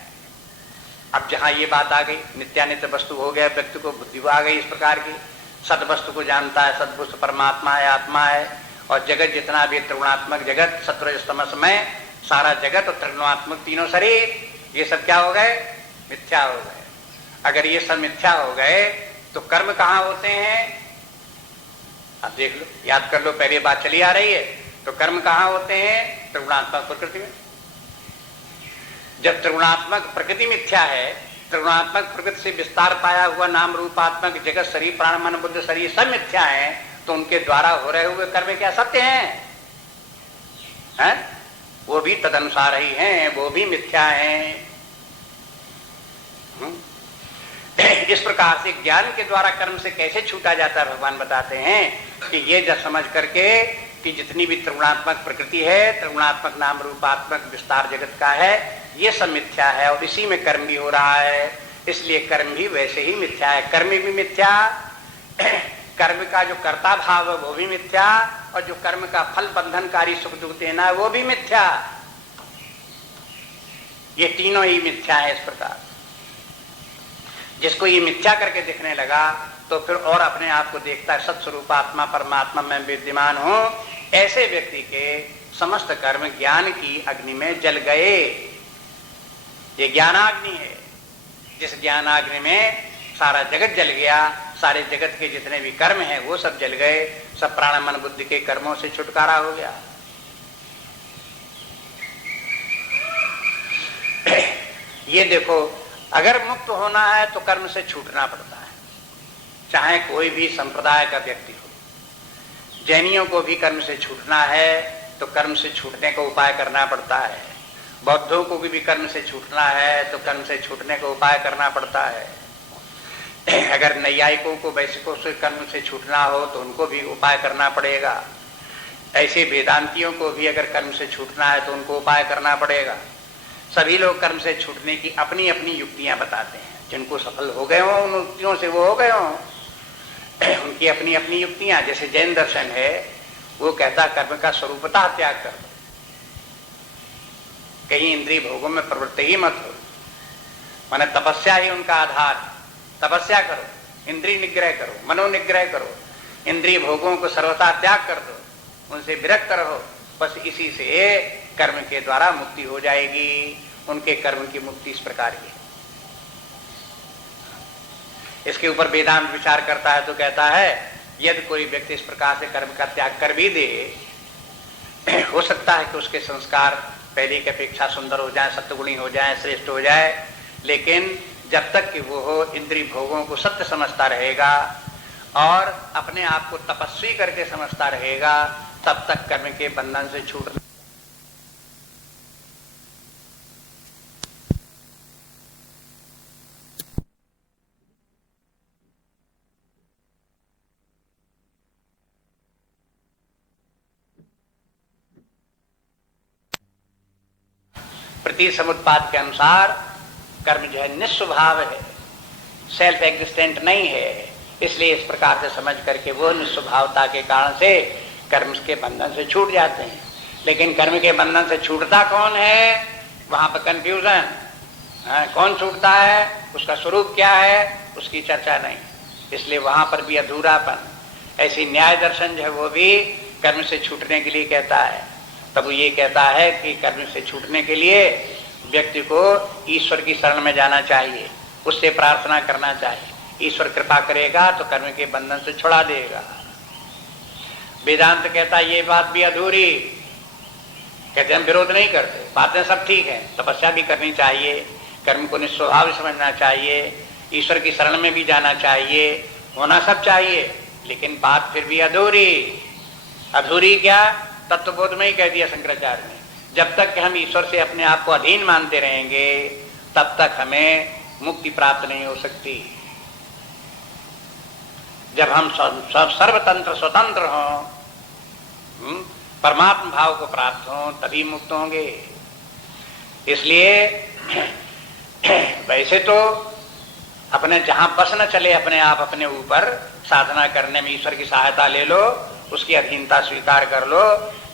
अब जहां ये बात आ गई, नित्यानित्य वस्तु हो गया, व्यक्ति को बुद्धि आ गई इस प्रकार की, सत वस्तु को जानता है, सदवस्तु परमात्मा है, आत्मा है। और जगत जितना भी त्रिगुणात्मक जगत, सत्वरजस्तमस में सारा जगत और त्रिगुणात्मक तीनों शरीर, ये सब क्या हो गए? मिथ्या हो गए। अगर ये सब मिथ्या हो गए तो कर्म कहाँ होते हैं? अब देख लो, याद कर लो, पहले बात चली आ रही है। तो कर्म कहाँ होते हैं? त्रिगुणात्मक प्रकृति में। जब त्रिगुणात्मक प्रकृति मिथ्या है, त्रिगुणात्मक प्रकृति से विस्तार पाया हुआ नाम रूपात्मक जगत, शरीर प्राण मन बुद्धि शरीर सब मिथ्या है, तो उनके द्वारा हो रहे हुए कर्म क्या सत्य हैं? वो भी तदनुसार ही हैं, वो भी मिथ्या हैं। इस प्रकार से ज्ञान के द्वारा कर्म से कैसे छूटा जाता है, भगवान बताते हैं कि ये जब समझ करके कि जितनी भी त्रिगुणात्मक प्रकृति है, त्रिगुणात्मक नाम रूपात्मक विस्तार जगत का है, ये सब मिथ्या है और इसी में कर्म भी हो रहा है, इसलिए कर्म भी वैसे ही मिथ्या है। कर्म भी मिथ्या, कर्म का जो कर्ता भाव है वो भी मिथ्या, और जो कर्म का फल बंधनकारी सुख दुख देना है वो भी मिथ्या। ये तीनों ही मिथ्या है। इस प्रकार जिसको ये मिथ्या करके दिखने लगा तो फिर और अपने आप को देखता है सत्स्वरूप आत्मा परमात्मा में विद्यमान हूं, ऐसे व्यक्ति के समस्त कर्म ज्ञान की अग्नि में जल गए। ये ज्ञानाग्नि है, जिस ज्ञानाग्नि में सारा जगत जल गया, सारे जगत के जितने भी कर्म हैं वो सब जल गए, सब प्राण मन बुद्धि के कर्मों से छुटकारा हो गया। ये देखो, अगर मुक्त होना है तो कर्म से छूटना पड़ता है, चाहे कोई भी संप्रदाय का व्यक्ति हो। जैनियों को भी कर्म से छूटना है तो कर्म से छूटने का उपाय करना पड़ता है। बौद्धों को भी कर्म से छूटना है तो कर्म से छूटने का उपाय करना पड़ता है। अगर नैयायिकों को वैश्विकों से कर्म से छूटना हो तो उनको भी उपाय करना पड़ेगा। ऐसे वेदांतियों को भी अगर कर्म से छूटना है तो उनको उपाय करना पड़ेगा। सभी लोग कर्म से छूटने की अपनी अपनी युक्तियां बताते हैं। जिनको सफल हो गए हों उन युक्तियों से वो हो गए हों, उनकी अपनी अपनी युक्तियां। जैसे जैन दर्शन है, वो कहता कर्म का स्वरूपतः त्याग कर दो, कहीं इंद्रिय भोगों में प्रवृत्ति ही मत हो। माने तपस्या ही उनका आधार है। तपस्या करो, इंद्रिय निग्रह करो, मनोनिग्रह करो, इंद्रिय भोगों को सर्वथा त्याग कर दो, उनसे विरक्त रहो। बस इसी से कर्म के द्वारा मुक्ति हो जाएगी। उनके कर्म की मुक्ति इस प्रकार की। इसके ऊपर वेदांत विचार करता है तो कहता है यदि कोई व्यक्ति इस प्रकार से कर्म का त्याग कर भी दे, हो सकता है कि उसके संस्कार पहले की अपेक्षा सुंदर हो जाए, सत्गुणी हो जाए, श्रेष्ठ हो जाए, लेकिन जब तक कि वो इंद्रिय भोगों को सत्य समझता रहेगा और अपने आप को तपस्वी करके समझता रहेगा, तब तक कर्म के बंधन से छूट। प्रति समुत्पाद के अनुसार कर्म जो है निस्वभाव है, सेल्फ एग्जिस्टेंट नहीं है। इसलिए इस प्रकार से समझ करके वो निस्वभावता के कारण से कर्म के बंधन से छूट जाते हैं। लेकिन कर्म के बंधन से छूटता कौन है, वहां पर कंफ्यूजन। कौन छूटता है, उसका स्वरूप क्या है, उसकी चर्चा नहीं। इसलिए वहां पर भी अधूरापन। ऐसी न्याय दर्शन जो है वो भी कर्म से छूटने के लिए कहता है। तब वो ये कहता है कि कर्म से छूटने के लिए व्यक्ति को ईश्वर की शरण में जाना चाहिए, उससे प्रार्थना करना चाहिए। ईश्वर कृपा करेगा तो कर्म के बंधन से छुड़ा देगा। वेदांत कहता है ये बात भी अधूरी। कहते हम विरोध नहीं करते, बातें सब ठीक है, तपस्या भी करनी चाहिए, कर्म को निस्वभाव समझना चाहिए, ईश्वर की शरण में भी जाना चाहिए, होना सब चाहिए, लेकिन बात फिर भी अधूरी। अधूरी क्या, तत्वबोध में ही कह दिया शंकराचार्य ने। जब तक हम ईश्वर से अपने आप को अधीन मानते रहेंगे तब तक हमें मुक्ति प्राप्त नहीं हो सकती। जब हम सर्वतंत्र स्वतंत्र हों, परमात्मा भाव को प्राप्त हों, तभी मुक्त होंगे। इसलिए वैसे तो अपने जहां बस न चले अपने आप अपने ऊपर, साधना करने में ईश्वर की सहायता ले लो, उसकी अधीनता स्वीकार कर लो,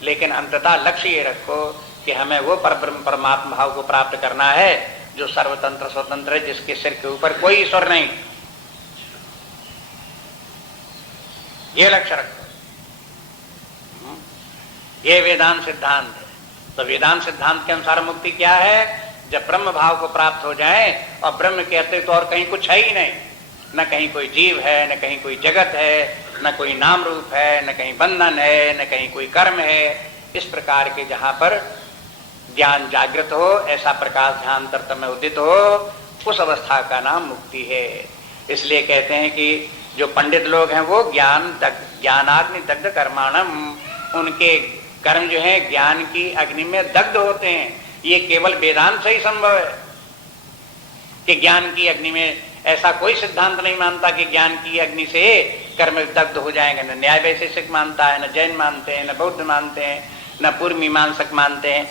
लेकिन अंततः लक्ष्य ये रखो कि हमें वो परब्रह्म परमात्मा भाव को प्राप्त करना है जो सर्वतंत्र स्वतंत्र है, जिसके सिर के ऊपर कोई ईश्वर नहीं। ये लक्ष्य रखो। ये वेदांत सिद्धांत है। तो वेदांत सिद्धांत के अनुसार मुक्ति क्या है, जब ब्रह्म भाव को प्राप्त हो जाए और ब्रह्म कहते तो और कहीं कुछ है ही नहीं, न कहीं कोई जीव है, न कहीं कोई जगत है, न कोई नाम रूप है, न कहीं बंधन है, न कहीं कोई कर्म है। इस प्रकार के जहां पर ज्ञान जागृत हो, ऐसा प्रकाश ध्यान अंतरतम में उदित हो, उस अवस्था का नाम मुक्ति है। इसलिए कहते हैं कि जो पंडित लोग हैं वो ज्ञानाग्नि दग्ध कर्माणम, उनके कर्म जो है ज्ञान की अग्नि में दग्ध होते हैं। ये केवल वेदांत से ही संभव है कि ज्ञान की अग्नि में, ऐसा कोई सिद्धांत नहीं मानता कि ज्ञान की अग्नि से कर्म दग्ध हो जाएंगे। न न्याय वैशेषिक मानता है, न जैन मानते हैं, न बौद्ध मानते हैं, न पूर्व मीमांसक मानते हैं,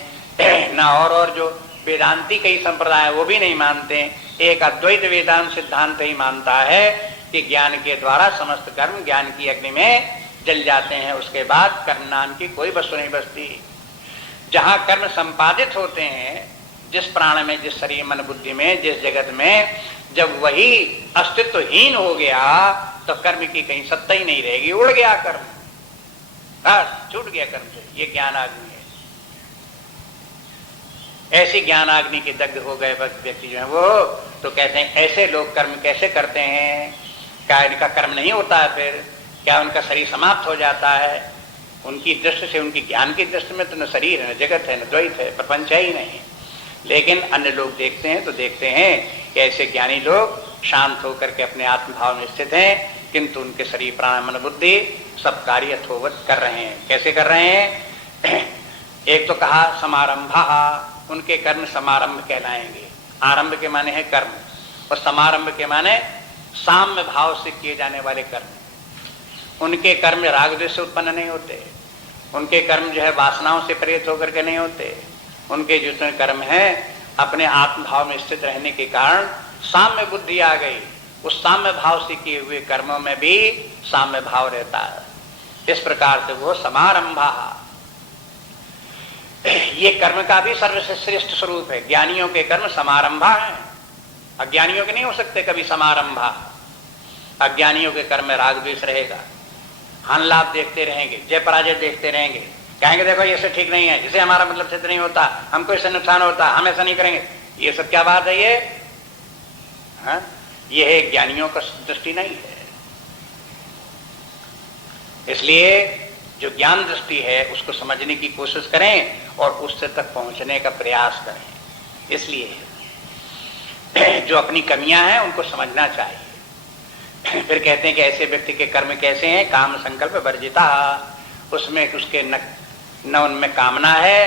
न और जो वेदांती कई संप्रदाय है वो भी नहीं मानते हैं। एक अद्वैत वेदांत सिद्धांत ही मानता है कि ज्ञान के द्वारा समस्त कर्म ज्ञान की अग्नि में जल जाते हैं। उसके बाद कर्म नाम की कोई वस्तु नहीं बचती। जहां कर्म संपादित होते हैं, जिस प्राण में, जिस शरीर मन बुद्धि में, जिस जगत में, जब वही अस्तित्वहीन हो गया तो कर्म की कहीं सत्ता ही नहीं रहेगी, उड़ गया कर्म, बस छूट गया कर्म से। ये ज्ञान आग्नि है। ऐसी ज्ञान आग्नि के दग्ध हो गए व्यक्ति जो है वो, तो कहते हैं ऐसे लोग कर्म कैसे करते हैं, क्या इनका कर्म नहीं होता है, फिर क्या उनका शरीर समाप्त हो जाता है? उनकी दृष्टि से, उनकी ज्ञान की दृष्टि में तो न शरीर है, न जगत है, न द्वैत है, प्रपंच है ही नहीं। लेकिन अन्य लोग देखते हैं तो देखते हैं कि ऐसे ज्ञानी लोग शांत होकर के अपने आत्मभाव में स्थित हैं, किंतु उनके शरीर प्राण मन बुद्धि सब कार्य यथोवत कर रहे हैं। कैसे कर रहे हैं? एक तो कहा समारंभा, उनके कर्म समारंभ कहलाएंगे। आरंभ के माने है कर्म, और समारंभ के माने साम्य भाव से किए जाने वाले कर्म। उनके कर्म राग द्वेष से उत्पन्न नहीं होते, उनके कर्म जो है वासनाओं से प्रेरित होकर के नहीं होते। उनके जितने कर्म हैं अपने आत्मभाव में स्थित रहने के कारण साम्य बुद्धि आ गई। उस साम्य भाव से किए हुए कर्मों में भी साम्य भाव रहता है। इस प्रकार से वो समारंभा। ये कर्म का भी सर्वश्रेष्ठ स्वरूप है। ज्ञानियों के कर्म समारंभा है, अज्ञानियों के नहीं हो सकते कभी समारंभा। अज्ञानियों के कर्म में राग द्वेष रहेगा, हानि लाभ देखते रहेंगे, जय पराजय देखते रहेंगे, कहेंगे देखो ये सब ठीक नहीं है, इसे हमारा मतलब सिद्ध नहीं होता, हमको इससे नुकसान होता, हम ऐसा नहीं करेंगे। ये सब क्या बात है ये? हाँ, ये है ज्ञानियों का दृष्टि नहीं है। इसलिए जो ज्ञान दृष्टि है उसको समझने की कोशिश करें और उससे तक पहुंचने का प्रयास करें। इसलिए जो अपनी कमियां हैं उनको समझना चाहिए। फिर कहते हैं कि ऐसे व्यक्ति के कर्म कैसे हैं? काम संकल्प वर्जिता, उसमें उसके न उनमें कामना है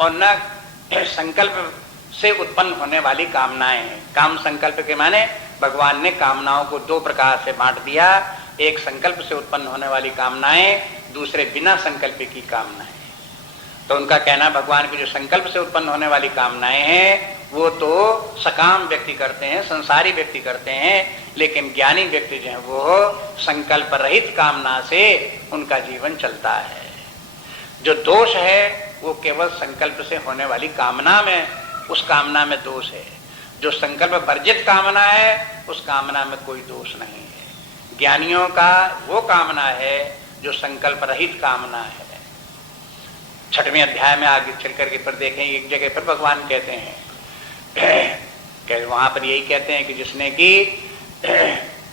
और न संकल्प से उत्पन्न होने वाली कामनाएं हैं। काम संकल्प के माने भगवान ने कामनाओं को दो प्रकार से बांट दिया, एक संकल्प से उत्पन्न होने वाली कामनाएं, दूसरे बिना संकल्प की कामनाएं। तो उनका कहना भगवान की जो संकल्प से उत्पन्न होने वाली कामनाएं हैं वो तो सकाम व्यक्ति करते हैं, संसारी व्यक्ति करते हैं, लेकिन ज्ञानी व्यक्ति जो है वो संकल्प रहित कामना से उनका जीवन चलता है। जो दोष है वो केवल संकल्प से होने वाली कामना में, उस कामना में दोष है। जो संकल्प वर्जित कामना है उस कामना में कोई दोष नहीं है। ज्ञानियों का वो कामना है जो संकल्प रहित कामना है। 6वें अध्याय में आगे चल करके पर देखें, एक जगह पर भगवान कहते हैं कि वहां पर यही कहते हैं कि जिसने कि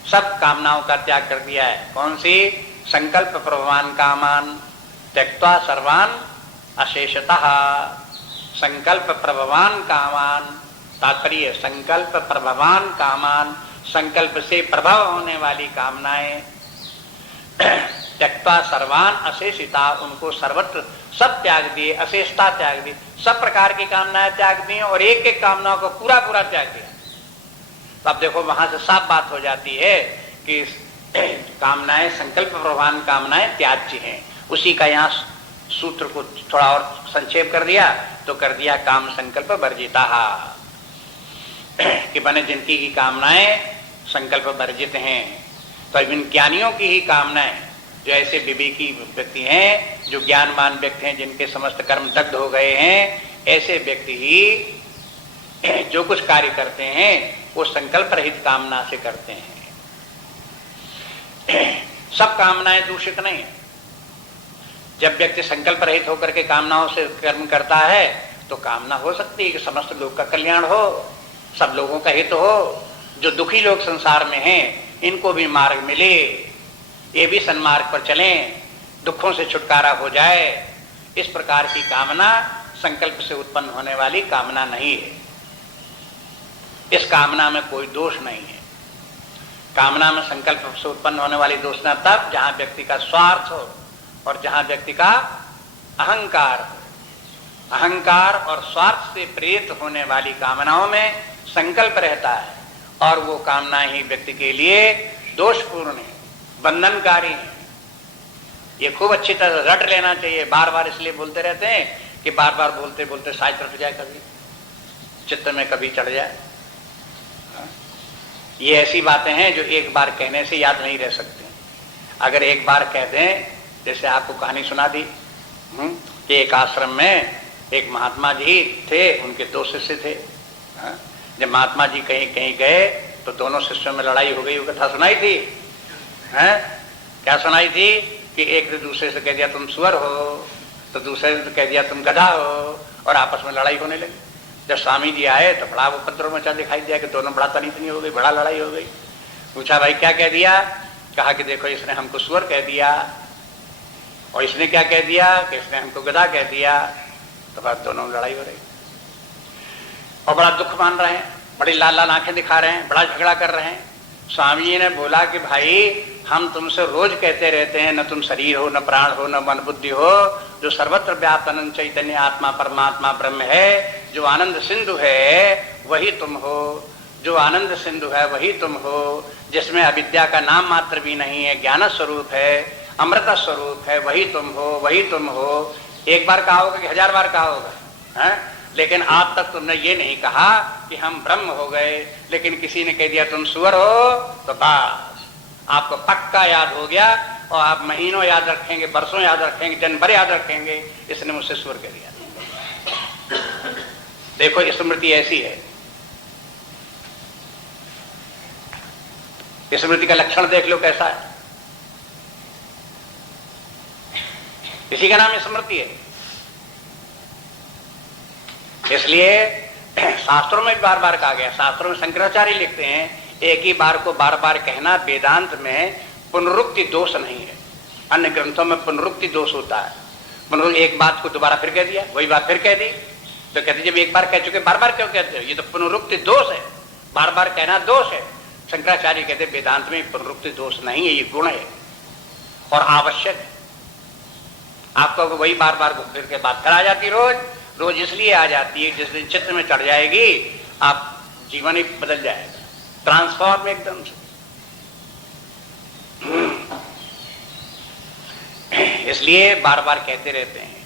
सब कामनाओं का त्याग कर दिया है। कौन सी? संकल्प प्रभवान कामान त्यक्त्वा सर्वान अशेषतः। संकल्प प्रभवान कामान, तात्पर्य संकल्प प्रभवान कामान, संकल्प से प्रभाव होने वाली कामनाएं, त्यक्त्वा सर्वान अशेषिता, उनको सर्वत्र सब त्याग दिए, अशेषता त्याग दी, सब प्रकार की कामनाएं त्याग दी और एक एक कामनाओं को पूरा पूरा त्याग दिया। तो अब देखो वहां से साफ बात हो जाती है कि कामनाएं, संकल्प प्रवान कामनाएं त्याज्य हैं। उसी का यहाँ सूत्र को थोड़ा और संक्षेप कर दिया तो कर दिया काम संकल्प वर्जिता, कि बने जिनकी की कामनाएं संकल्प वर्जित हैं। तो इन ज्ञानियों की ही कामनाएं, जो ऐसे विवेकी व्यक्ति हैं, जो ज्ञानवान व्यक्ति हैं, जिनके समस्त कर्म दग्ध हो गए हैं, ऐसे व्यक्ति ही जो कुछ कार्य करते हैं वो संकल्प रहित कामना से करते हैं। सब कामनाएं दूषित नहीं है। जब व्यक्ति संकल्प रहित होकर के कामनाओं से कर्म करता है तो कामना हो सकती है कि समस्त लोग का कल्याण हो, सब लोगों का हित हो, जो दुखी लोग संसार में हैं इनको भी मार्ग मिले, ये भी सन्मार्ग पर चलें, दुखों से छुटकारा हो जाए। इस प्रकार की कामना संकल्प से उत्पन्न होने वाली कामना नहीं है। इस कामना में कोई दोष नहीं है। कामना में संकल्प से उत्पन्न होने वाली दोष न तब जहां व्यक्ति का स्वार्थ हो और जहां व्यक्ति का अहंकार हो। अहंकार और स्वार्थ से प्रेरित होने वाली कामनाओं में संकल्प रहता है और वो कामना ही व्यक्ति के लिए दोषपूर्ण है, बंधनकारी है। ये खूब अच्छी तरह रट लेना चाहिए। बार बार इसलिए बोलते रहते हैं कि बार बार बोलते बोलते शायद रट जाए, कभी चित्त में कभी चढ़ जाए। ये ऐसी बातें हैं जो एक बार कहने से याद नहीं रह सकती। अगर एक बार कह दें, जैसे आपको कहानी सुना दी कि एक आश्रम में एक महात्मा जी थे, उनके 2 शिष्य थे। जब महात्मा जी कहीं कहीं गए तो दोनों शिष्यों में लड़ाई हो गई। वो कथा सुनाई थी, क्या सुनाई थी कि एक ने दूसरे से कह दिया तुम सुअर हो, तो दूसरे ने कह दिया तुम गधा हो, और आपस में लड़ाई होने लगी। जब स्वामी जी आए तो बड़ा उपद्रव मचा दिखाई दिया कि दोनों बड़ा तनी हो गई, बड़ा लड़ाई हो गई। पूछा भाई क्या कह दिया? कहा कि देखो इसने हमको सुअर कह दिया और इसने क्या कह दिया कि इसने हमको गधा कह दिया। तो बस दोनों लड़ाई हो रही और बड़ा दुख मान रहे हैं, बड़ी लाल लाल आंखें दिखा रहे हैं, बड़ा झगड़ा कर रहे हैं। स्वामी जी ने बोला कि भाई हम तुमसे रोज कहते रहते हैं, न तुम शरीर हो, न प्राण हो, न मन बुद्धि हो, जो सर्वत्र व्याप्त अनंत चैतन्य आत्मा परमात्मा ब्रह्म है, जो आनंद सिंधु है वही तुम हो, जो आनंद सिंधु है वही तुम हो, जिसमें अविद्या का नाम मात्र भी नहीं है, ज्ञान स्वरूप है, अमृत स्वरूप है, वही तुम हो, वही तुम हो। एक बार कहा होगा कि 1000 बार कहा होगा, लेकिन आज तक तुमने ये नहीं कहा कि हम ब्रह्म हो गए। लेकिन किसी ने कह दिया तुम सुअर हो तो बस आपको पक्का याद हो गया और आप महीनों याद रखेंगे, बरसों याद रखेंगे, जन्म भर याद रखेंगे, इसने मुझसे सुअर कह दिया। देखो स्मृति ऐसी है, स्मृति का लक्षण देख लो कैसा है, इसी का नाम स्मृति है। इसलिए शास्त्रों में बार बार कहा गया, शास्त्रों में शंकराचार्य लिखते हैं एक ही बार को बार बार कहना वेदांत में पुनरुक्ति दोष नहीं है। अन्य ग्रंथों में पुनरुक्ति दोष होता है, एक बात को दोबारा फिर कह दिया, वही बात फिर कह दी, तो कहते जब एक बार कह चुके बार बार क्यों कहते हो, ये तो पुनरुक्ति दोष है, बार बार कहना दोष है। शंकराचार्य कहते वेदांत में पुनरुक्ति दोष नहीं है, ये गुण है और आवश्यक है। आपको वही बार बार घूम फिर के बात करा जाती, रोज रोज इसलिए आ जाती है जिस दिन चित्त में चढ़ जाएगी आप जीवन ही बदल जाएगा, ट्रांसफॉर्म एकदम से। इसलिए बार बार कहते रहते हैं,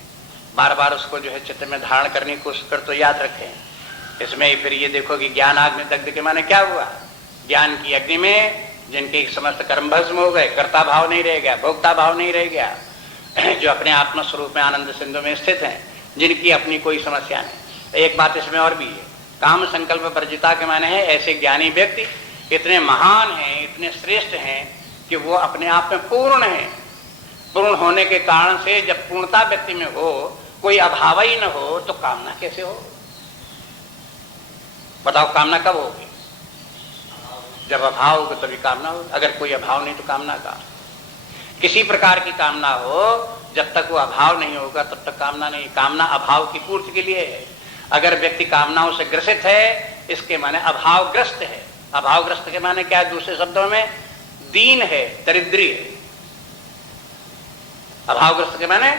बार बार उसको जो है चित्त में धारण करने की कोशिश कर, तो याद रखें। इसमें फिर ये देखो कि ज्ञान आग में दग्ध के माने क्या हुआ, ज्ञान की अग्नि में जिनके समस्त कर्म भस्म हो गए, कर्ता भाव नहीं रह गया, भोक्ता भाव नहीं रह गया, जो अपने आत्म स्वरूप में आनंद सिंधु में स्थित हैं, जिनकी अपनी कोई समस्या नहीं। एक बात इसमें और भी है, काम संकल्प वर्जिता के माने है ऐसे ज्ञानी व्यक्ति इतने महान हैं, इतने श्रेष्ठ हैं कि वो अपने आप में पूर्ण है। पूर्ण होने के कारण से जब पूर्णता व्यक्ति में हो, कोई अभाव ही न हो, तो कामना कैसे हो? बताओ कामना कब होगी? जब अभाव होगा तभी कामना हो। अगर कोई अभाव नहीं तो कामना का किसी प्रकार की कामना हो, जब तक वो अभाव नहीं होगा तब तक कामना नहीं। कामना अभाव की पूर्ति के लिए है। अगर व्यक्ति कामनाओं से ग्रसित है, इसके माने अभावग्रस्त है। अभावग्रस्त के माने क्या है? दूसरे शब्दों में दीन है, दरिद्री है। अभावग्रस्त के माने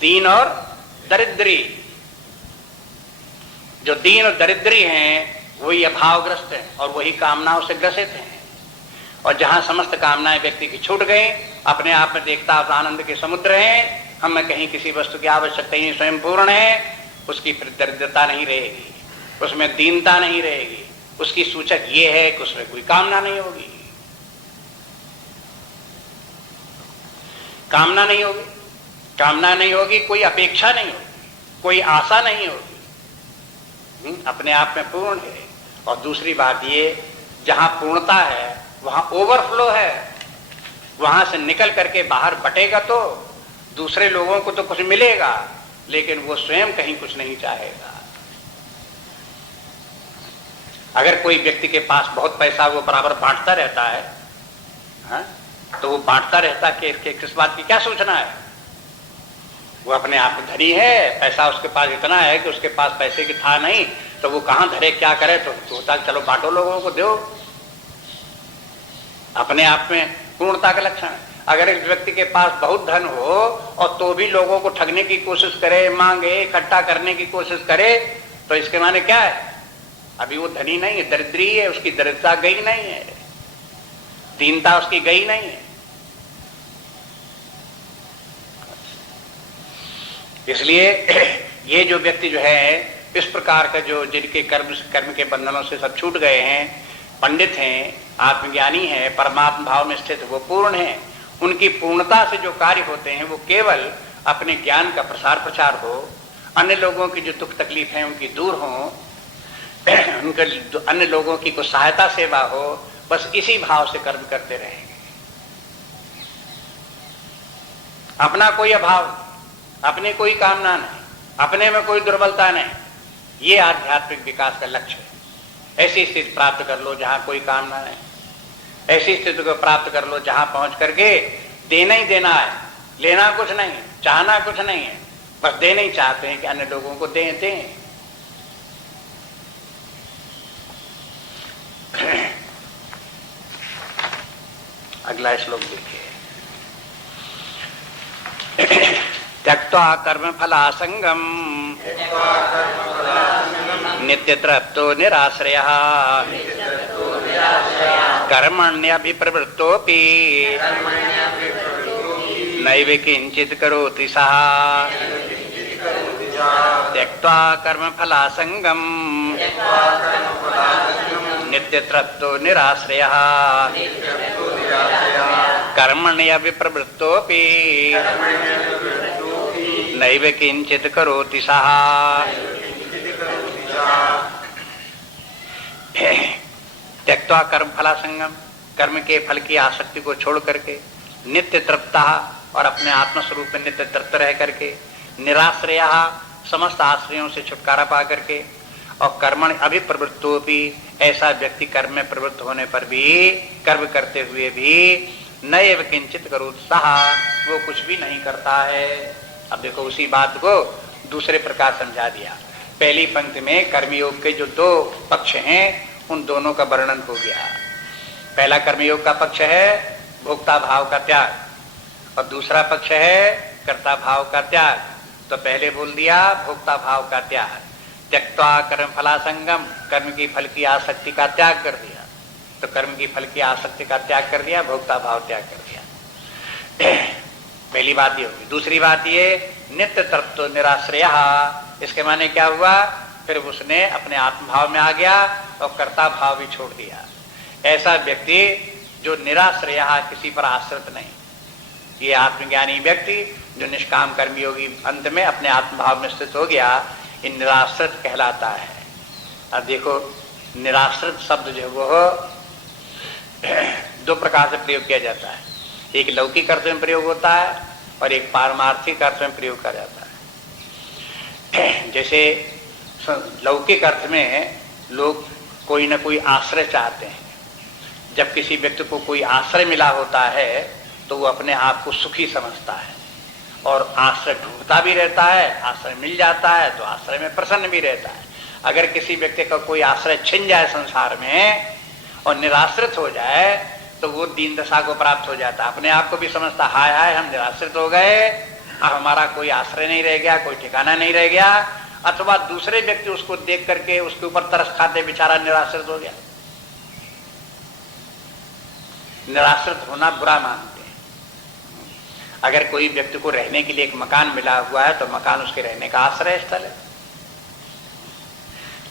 दीन और दरिद्री। जो दीन और दरिद्री हैं वही अभावग्रस्त हैं और वही कामनाओं से ग्रसित हैं। और जहां समस्त कामनाएं व्यक्ति की छूट गई, अपने आप में देखता आनंद के समुद्र हैं, हमें कहीं किसी वस्तु की आवश्यकता ही स्वयं पूर्ण है, उसकी फिर दरिद्रता नहीं रहेगी, उसमें दीनता नहीं रहेगी। उसकी सूचक ये है कि उसमें कोई कामना नहीं होगी। कामना नहीं होगी, कामना नहीं होगी, कोई अपेक्षा नहीं होगी, कोई आशा नहीं होगी, अपने आप में पूर्ण है। और दूसरी बात ये, जहां पूर्णता है वहां ओवरफ्लो है। वहां से निकल करके बाहर बटेगा तो दूसरे लोगों को तो कुछ मिलेगा, लेकिन वो स्वयं कहीं कुछ नहीं चाहेगा। अगर कोई व्यक्ति के पास बहुत पैसा वो बराबर बांटता रहता है, हा? तो वो बांटता रहता कि इसके किस बात की क्या सूचना है? वो अपने आप में धनी है, पैसा उसके पास इतना है कि उसके पास पैसे की था नहीं, तो वो कहां धरे क्या करे, तो सोचता चलो बांटो, लोगों को दो। अपने आप में पूर्णता का लक्षण है। अगर एक व्यक्ति के पास बहुत धन हो और तो भी लोगों को ठगने की कोशिश करे, मांगे, इकट्ठा करने की कोशिश करे, तो इसके माने क्या है? अभी वो धनी नहीं है, दरिद्री है, उसकी दरिद्रता गई नहीं है, दीनता उसकी गई नहीं है। इसलिए ये जो व्यक्ति जो है इस प्रकार का, जो जिनके कर्म के बंधनों से सब छूट गए हैं, पंडित हैं, आत्मज्ञानी हैं, परमात्मा भाव में स्थित, वो पूर्ण हैं। उनकी पूर्णता से जो कार्य होते हैं वो केवल अपने ज्ञान का प्रसार प्रचार हो, अन्य लोगों की जो दुख तकलीफ है उनकी दूर हो, उनके अन्य लोगों की कोई सहायता सेवा हो, बस इसी भाव से कर्म करते रहेंगे। अपना कोई अभाव, अपनी कोई कामना नहीं, अपने में कोई दुर्बलता नहीं, ये आध्यात्मिक विकास का लक्ष्य है। ऐसी स्थिति प्राप्त कर लो जहां कोई कामना नहीं, ऐसी स्थिति को प्राप्त कर लो जहां पहुंच करके देना ही देना है, लेना कुछ नहीं, चाहना कुछ नहीं है, बस देना ही चाहते हैं कि अन्य लोगों को दें। अगला श्लोक देखिए। त्यक्त्वा कर्म फलासंगम नित्य तृप्तो निराश्रयः कर्मण्यभिप्रवृत्तोऽपि नैव किंचित् करोति सः। त्यक्त्वा कर्म फलासंगम नित्य तृप्तो निराश्रयः कर्मण्यभिप्रवृत्तोऽपि नैव किंचित् करोति सः। त्यक्त्वा कर्म फला संगम, कर्म के फल की आसक्ति को छोड़ करके, नित्य तृप्ता और अपने आत्मस्वरूप में नित्य तृप्त रह करके, निराश्रय समस्त आश्रयों से छुटकारा पा करके, और कर्मण अभिप्रवृत्तो भी, ऐसा व्यक्ति कर्म में प्रवृत्त होने पर भी, कर्म करते हुए भी नैव किंचित करोत्साह, वो कुछ भी नहीं करता है। अब देखो उसी बात को दूसरे प्रकार समझा दिया। पहली पंक्ति में कर्मयोग के जो दो पक्ष हैं उन दोनों का वर्णन हो गया। पहला कर्मयोग का पक्ष है भोक्ता भाव का त्याग, और दूसरा पक्ष है कर्ता भाव का त्याग। तो पहले बोल दिया भोक्ता भाव का त्याग, त्यक्त्वा कर्म फलासंगम, कर्म की फल की आसक्ति का त्याग कर दिया। तो कर्म की फल की आसक्ति का त्याग कर दिया, भोक्ता भाव त्याग कर दिया। पहली बात ये होगी। दूसरी बात ये नित्य तृप्तो निराश्रय, इसके माने क्या हुआ, फिर उसने अपने आत्मभाव में आ गया और कर्ता भाव भी छोड़ दिया। ऐसा व्यक्ति जो निराश्रय, किसी पर आश्रित नहीं, ये आत्मज्ञानी व्यक्ति जो निष्काम कर्मयोगी अंत में अपने आत्मभाव में स्थित हो गया, ये निराश्रित कहलाता है। अब देखो निराश्रित शब्द जो वो दो प्रकार से प्रयोग किया जाता है। एक लौकिक अर्थ में प्रयोग होता है और एक पारमार्थिक अर्थ में प्रयोग किया जाता है। जैसे लौकिक अर्थ में लोग कोई ना कोई आश्रय चाहते हैं। जब किसी व्यक्ति को कोई आश्रय मिला होता है तो वो अपने आप को सुखी समझता है और आश्रय ढूंढता भी रहता है। आश्रय मिल जाता है तो आश्रय में प्रसन्न भी रहता है। अगर किसी व्यक्ति का कोई आश्रय छिन जाए संसार में और निराश्रित हो जाए तो वो दीन दशा को प्राप्त हो जाता है। अपने आप को भी समझता, हाय हाय हम निराश्रित हो गए, अब हमारा कोई आश्रय नहीं रह गया, कोई ठिकाना नहीं रह गया। अथवा दूसरे व्यक्ति उसको देख करके उसके ऊपर तरस खाते, बेचारा निराश्रित हो गया। निराश्रित होना बुरा मानते हैं। अगर कोई व्यक्ति को रहने के लिए एक मकान मिला हुआ है तो मकान उसके रहने का आश्रय स्थल है।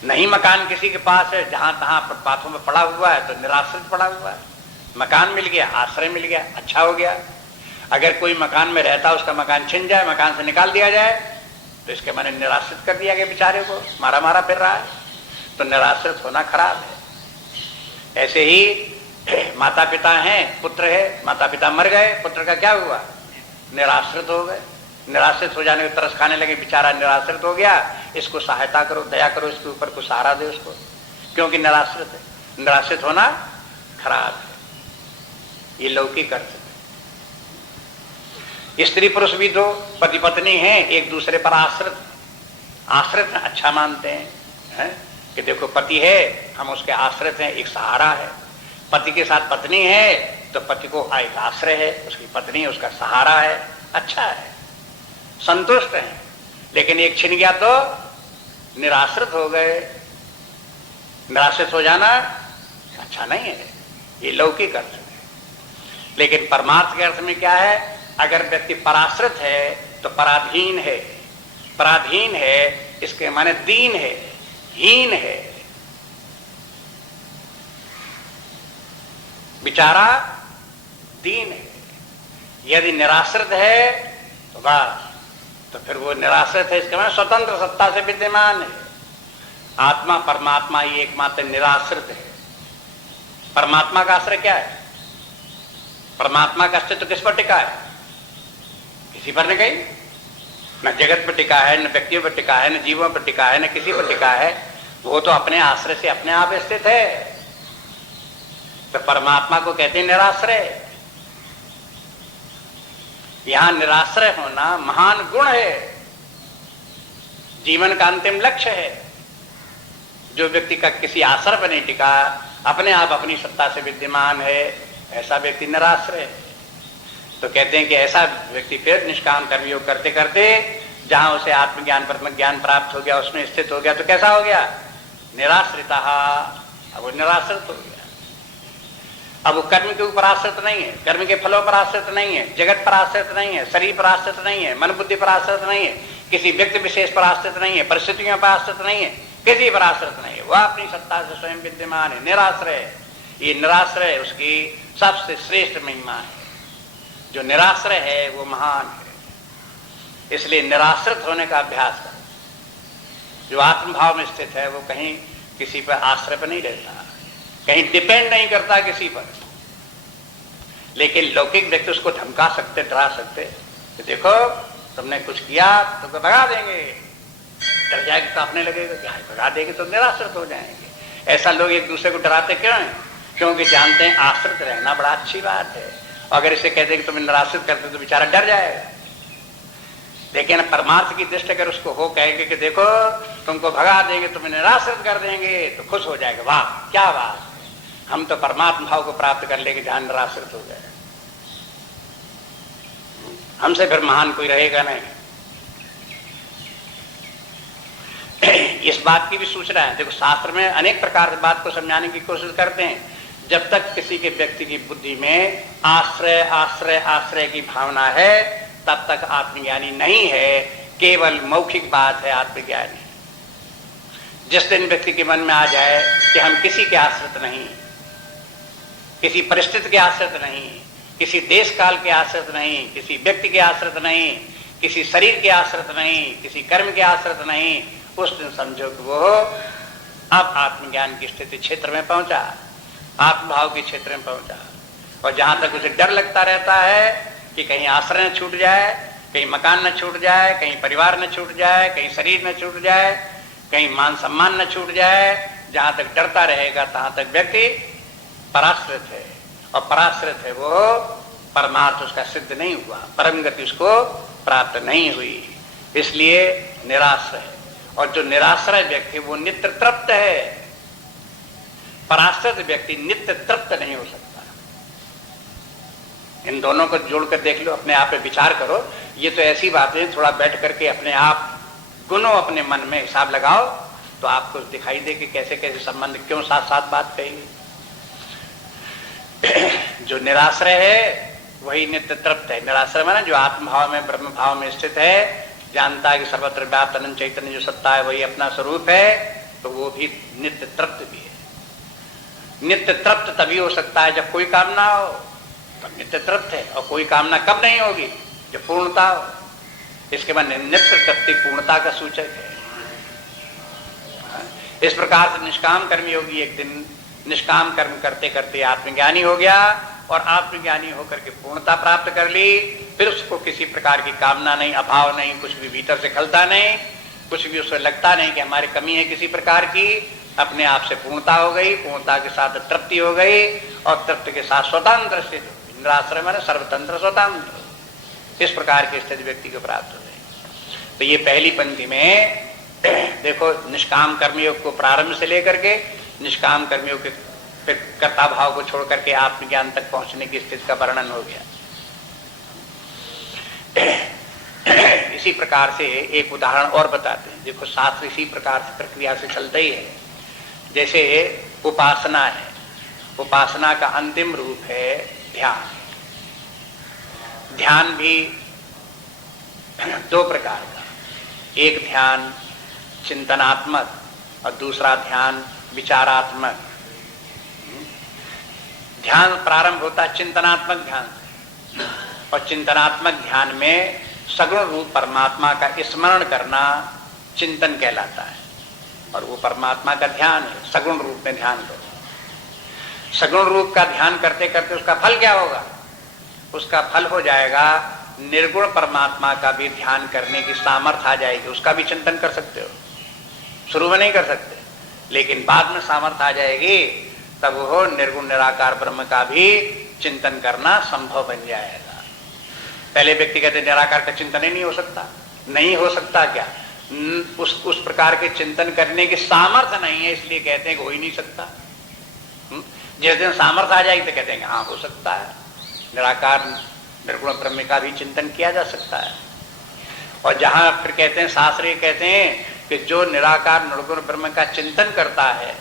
नहीं मकान किसी के पास है, जहां तहां फुटपाथों में पड़ा हुआ है तो निराश्रित पड़ा हुआ है। मकान मिल गया, आश्रय मिल गया, अच्छा हो गया। अगर कोई मकान में रहता, उसका मकान छिन जाए, मकान से निकाल दिया जाए तो इसके माने निराश्रित कर दिया गया, बेचारे को मारा मारा फिर रहा है। तो निराश्रित होना खराब है। ऐसे ही माता पिता हैं, पुत्र है, माता पिता मर गए, पुत्र का क्या हुआ, निराश्रित हो गए। निराश्रित हो जाने के तरस खाने लगे, बेचारा निराश्रित हो गया। इसको सहायता करो, दया करो, इसके ऊपर कुछ सहारा दे उसको, क्योंकि निराश्रित है। निराश्रित होना खराब है। ये लौकिक अर्थ है। स्त्री पुरुष भी दो पति पत्नी हैं, एक दूसरे पर आश्रित अच्छा मानते हैं, कि देखो पति है, हम उसके आश्रित हैं, एक सहारा है। पति के साथ पत्नी है तो पति को एक आश्रय है, उसकी पत्नी उसका सहारा है, अच्छा है, संतुष्ट है। लेकिन एक छिन गया तो निराश्रित हो गए। निराश्रित हो जाना अच्छा नहीं है, ये लौकिक अर्थ है। लेकिन परमार्थ के अर्थ में क्या है, अगर व्यक्ति पराश्रित है तो पराधीन है। पराधीन है इसके माने दीन है, हीन है, बेचारा दीन है। यदि निराश्रित है तो बस, तो फिर वो निराश्रित है, इसके माने स्वतंत्र सत्ता से विद्यमान है। आत्मा परमात्मा ही एकमात्र निराश्रित है। परमात्मा का आश्रय क्या है? परमात्मा का अस्तित्व किस पर टिका है? किसी पर नहीं, कहीं न जगत पर टिका है, न व्यक्तियों पर टिका है, न जीवों पर टिका है, न किसी पर टिका है। वो तो अपने आश्रय से अपने आप स्थित है। तो परमात्मा को कहते हैं निराश्रय। यहां निराश्रय होना महान गुण है, जीवन का अंतिम लक्ष्य है। जो व्यक्ति का किसी आश्रय पर नहीं टिका, अपने आप अपनी सत्ता से विद्यमान है, ऐसा व्यक्ति निराश्रय है। तो कहते हैं कि ऐसा व्यक्ति फिर निष्काम कर्मयोग करते करते जहां उसे आत्मज्ञान ब्रह्म ज्ञान प्राप्त हो गया, उसमें स्थित हो गया, तो कैसा हो गया? निराश्रिता। अब वो निराश्रित हो गया। अब वो कर्म के ऊपर आश्रित नहीं है, कर्म के फलों पर आश्रित नहीं है, जगत पर आश्रित नहीं है, शरीर पर आश्रित नहीं है, मन बुद्धि पर आश्रित नहीं है, किसी व्यक्ति विशेष पर आश्रित नहीं है, परिस्थितियों पर आश्रित नहीं है, किसी पर आश्रित नहीं है। वह अपनी सत्ता से स्वयं विद्यमान है, निराश्रय। ये निराश्रय उसकी सबसे श्रेष्ठ महिमा है। जो निराश्रय है वो महान है। इसलिए निराश्रित होने का अभ्यास करो। जो आत्मभाव में स्थित है वो कहीं किसी पर आश्रय पर नहीं रहता, कहीं डिपेंड नहीं करता किसी पर। लेकिन लौकिक व्यक्ति उसको धमका सकते, डरा सकते, तो देखो तुमने कुछ किया तो भगा देंगे, डर जाएगा, कांपने लगेगा कि हाय भगा देंगे तो निराश्रित हो जाएंगे। ऐसा लोग एक दूसरे को डराते क्यों हैं? क्योंकि जानते हैं आश्रित रहना बड़ा अच्छी बात है। अगर इसे कहते हैं कि तुम्हें निराश्रित करते तो बेचारा डर जाएगा। लेकिन परमार्थ की दृष्टि अगर उसको हो कहेंगे कि देखो तुमको भगा देंगे, तुम्हें निराश्रित कर देंगे, तो खुश हो जाएगा, वाह क्या बात, हम तो परमात्मा भाव को प्राप्त कर लेंगे जहां निराश्रित हो जाए, हमसे फिर महान कोई रहेगा नहीं। इस बात की भी सूचना है। देखो शास्त्र में अनेक प्रकार से बात को समझाने की कोशिश करते हैं। जब तक किसी के व्यक्ति की बुद्धि में आश्रय आश्रय आश्रय की भावना है तब तक आत्मज्ञानी नहीं है, केवल मौखिक बात है आत्मज्ञानी। जिस दिन व्यक्ति के मन में आ जाए कि हम किसी के आश्रित नहीं, किसी परिस्थिति के आश्रित नहीं, किसी देश काल के आश्रित नहीं, किसी व्यक्ति के आश्रित नहीं, किसी शरीर के आश्रित नहीं, किसी कर्म के आश्रित नहीं, उस दिन समझो कि वो अब आत्मज्ञान की स्थिति क्षेत्र में पहुंचा, आत्मभाव के क्षेत्र में पहुंचा। और जहां तक उसे डर लगता रहता है कि कहीं आश्रय न छूट जाए, कहीं मकान न छूट जाए, कहीं परिवार न छूट जाए, कहीं शरीर न छूट जाए, कहीं मान सम्मान न छूट जाए, जहां तक डरता रहेगा तहां तक व्यक्ति पराश्रित है। और पराश्रित है वो परमार्थ उसका सिद्ध नहीं हुआ, परम गति उसको प्राप्त नहीं हुई, इसलिए निराश्रय है। और जो निराश्रय व्यक्ति वो नित्य तृप्त है, पराश्रित व्यक्ति नित्य तृप्त नहीं हो सकता। इन दोनों को जोड़कर देख लो, अपने आप पे विचार करो। ये तो ऐसी बातें थोड़ा बैठ करके अपने आप गुनो अपने मन में हिसाब लगाओ तो आपको दिखाई दे कि कैसे कैसे संबंध क्यों साथ साथ बात कही। जो निराश्रय है वही नित्य तृप्त है। निराश्रय माने जो आत्मभाव में ब्रह्म भाव में स्थित है, जानता है कि सर्वत्र व्याप्त अनंत चैतन्य जो सत्ता है वही अपना स्वरूप है, तो वो भी नित्य तृप्त भी है। नित्य तृप्त तभी हो सकता है जब कोई कामना हो, तब नित्य तृप्त है। और कोई कामना कब नहीं होगी? जब पूर्णता हो। इसके बाद नित्य तृप्ति पूर्णता का सूचक है। इस प्रकार से निष्काम कर्मयोगी एक दिन निष्काम कर्म करते करते आत्मज्ञानी हो गया, और आत्मज्ञानी होकर के पूर्णता प्राप्त कर ली। फिर उसको किसी प्रकार की कामना नहीं, अभाव नहीं, कुछ भी भीतर से खलता नहीं, कुछ भी उसे लगता नहीं कि हमारी कमी है किसी प्रकार की। अपने आप से पूर्णता हो गई, पूर्णता के साथ तृप्ति हो गई, और तृप्ति के साथ स्वतंत्र स्थिति हो गई। निराश्रय माने सर्वतंत्र स्वतंत्र। इस प्रकार की स्थिति व्यक्ति को प्राप्त हो गई। तो ये पहली पंक्ति में देखो निष्काम कर्मयोग को प्रारंभ से लेकर के निष्काम कर्मयोग के फिर कर्ता भाव को छोड़ करके आत्मज्ञान तक पहुंचने की स्थिति का वर्णन हो गया। इसी प्रकार से एक उदाहरण और बताते हैं। देखो शास्त्र इसी प्रकार से प्रक्रिया से चलता ही है। जैसे उपासना है, उपासना का अंतिम रूप है ध्यान। ध्यान भी दो प्रकार का, एक ध्यान चिंतनात्मक और दूसरा ध्यान विचारात्मक। ध्यान प्रारंभ होता है चिंतनात्मक ध्यान से, और चिंतनात्मक ध्यान में सगुण रूप परमात्मा का स्मरण करना चिंतन कहलाता है, और वो परमात्मा का ध्यान है। सगुण रूप में ध्यान करो। सगुण रूप का ध्यान करते करते उसका फल क्या होगा? उसका फल हो जाएगा निर्गुण परमात्मा का भी ध्यान करने की सामर्थ्य आ जाएगी। उसका भी चिंतन कर सकते हो, शुरू में नहीं कर सकते, लेकिन बाद में सामर्थ्य आ जाएगी, तब वो निर्गुण निराकार ब्रह्म का भी चिंतन करना संभव बन जाएगा। पहले व्यक्ति कहते निराकार का चिंतन ही नहीं हो सकता। नहीं हो सकता क्या? उस प्रकार के चिंतन करने की सामर्थ्य नहीं है, इसलिए कहते हैं कि हो ही नहीं सकता। जिस दिन सामर्थ्य आ जाएगी तो कहते हैं हाँ हो सकता है, निराकार निर्गुण ब्रह्म का भी चिंतन किया जा सकता है। और जहां फिर कहते हैं शास्त्र कहते हैं कि जो निराकार निर्गुण ब्रह्म का चिंतन करता है,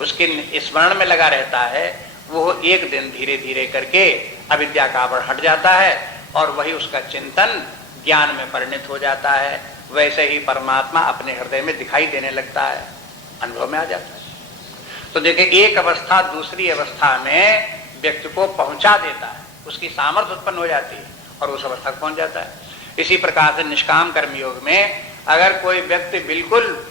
उसके स्मरण में लगा रहता है, वो एक दिन धीरे धीरे करके अविद्या का आवरण हट जाता है, और वही उसका चिंतन ज्ञान में परिणत हो जाता है। वैसे ही परमात्मा अपने हृदय में दिखाई देने लगता है, अनुभव में आ जाता है। तो देखिए एक अवस्था दूसरी अवस्था में व्यक्ति को पहुंचा देता है, उसकी सामर्थ्य उत्पन्न हो जाती है और उस अवस्था को पहुंच जाता है। इसी प्रकार से निष्काम कर्म योग में अगर कोई व्यक्ति बिल्कुल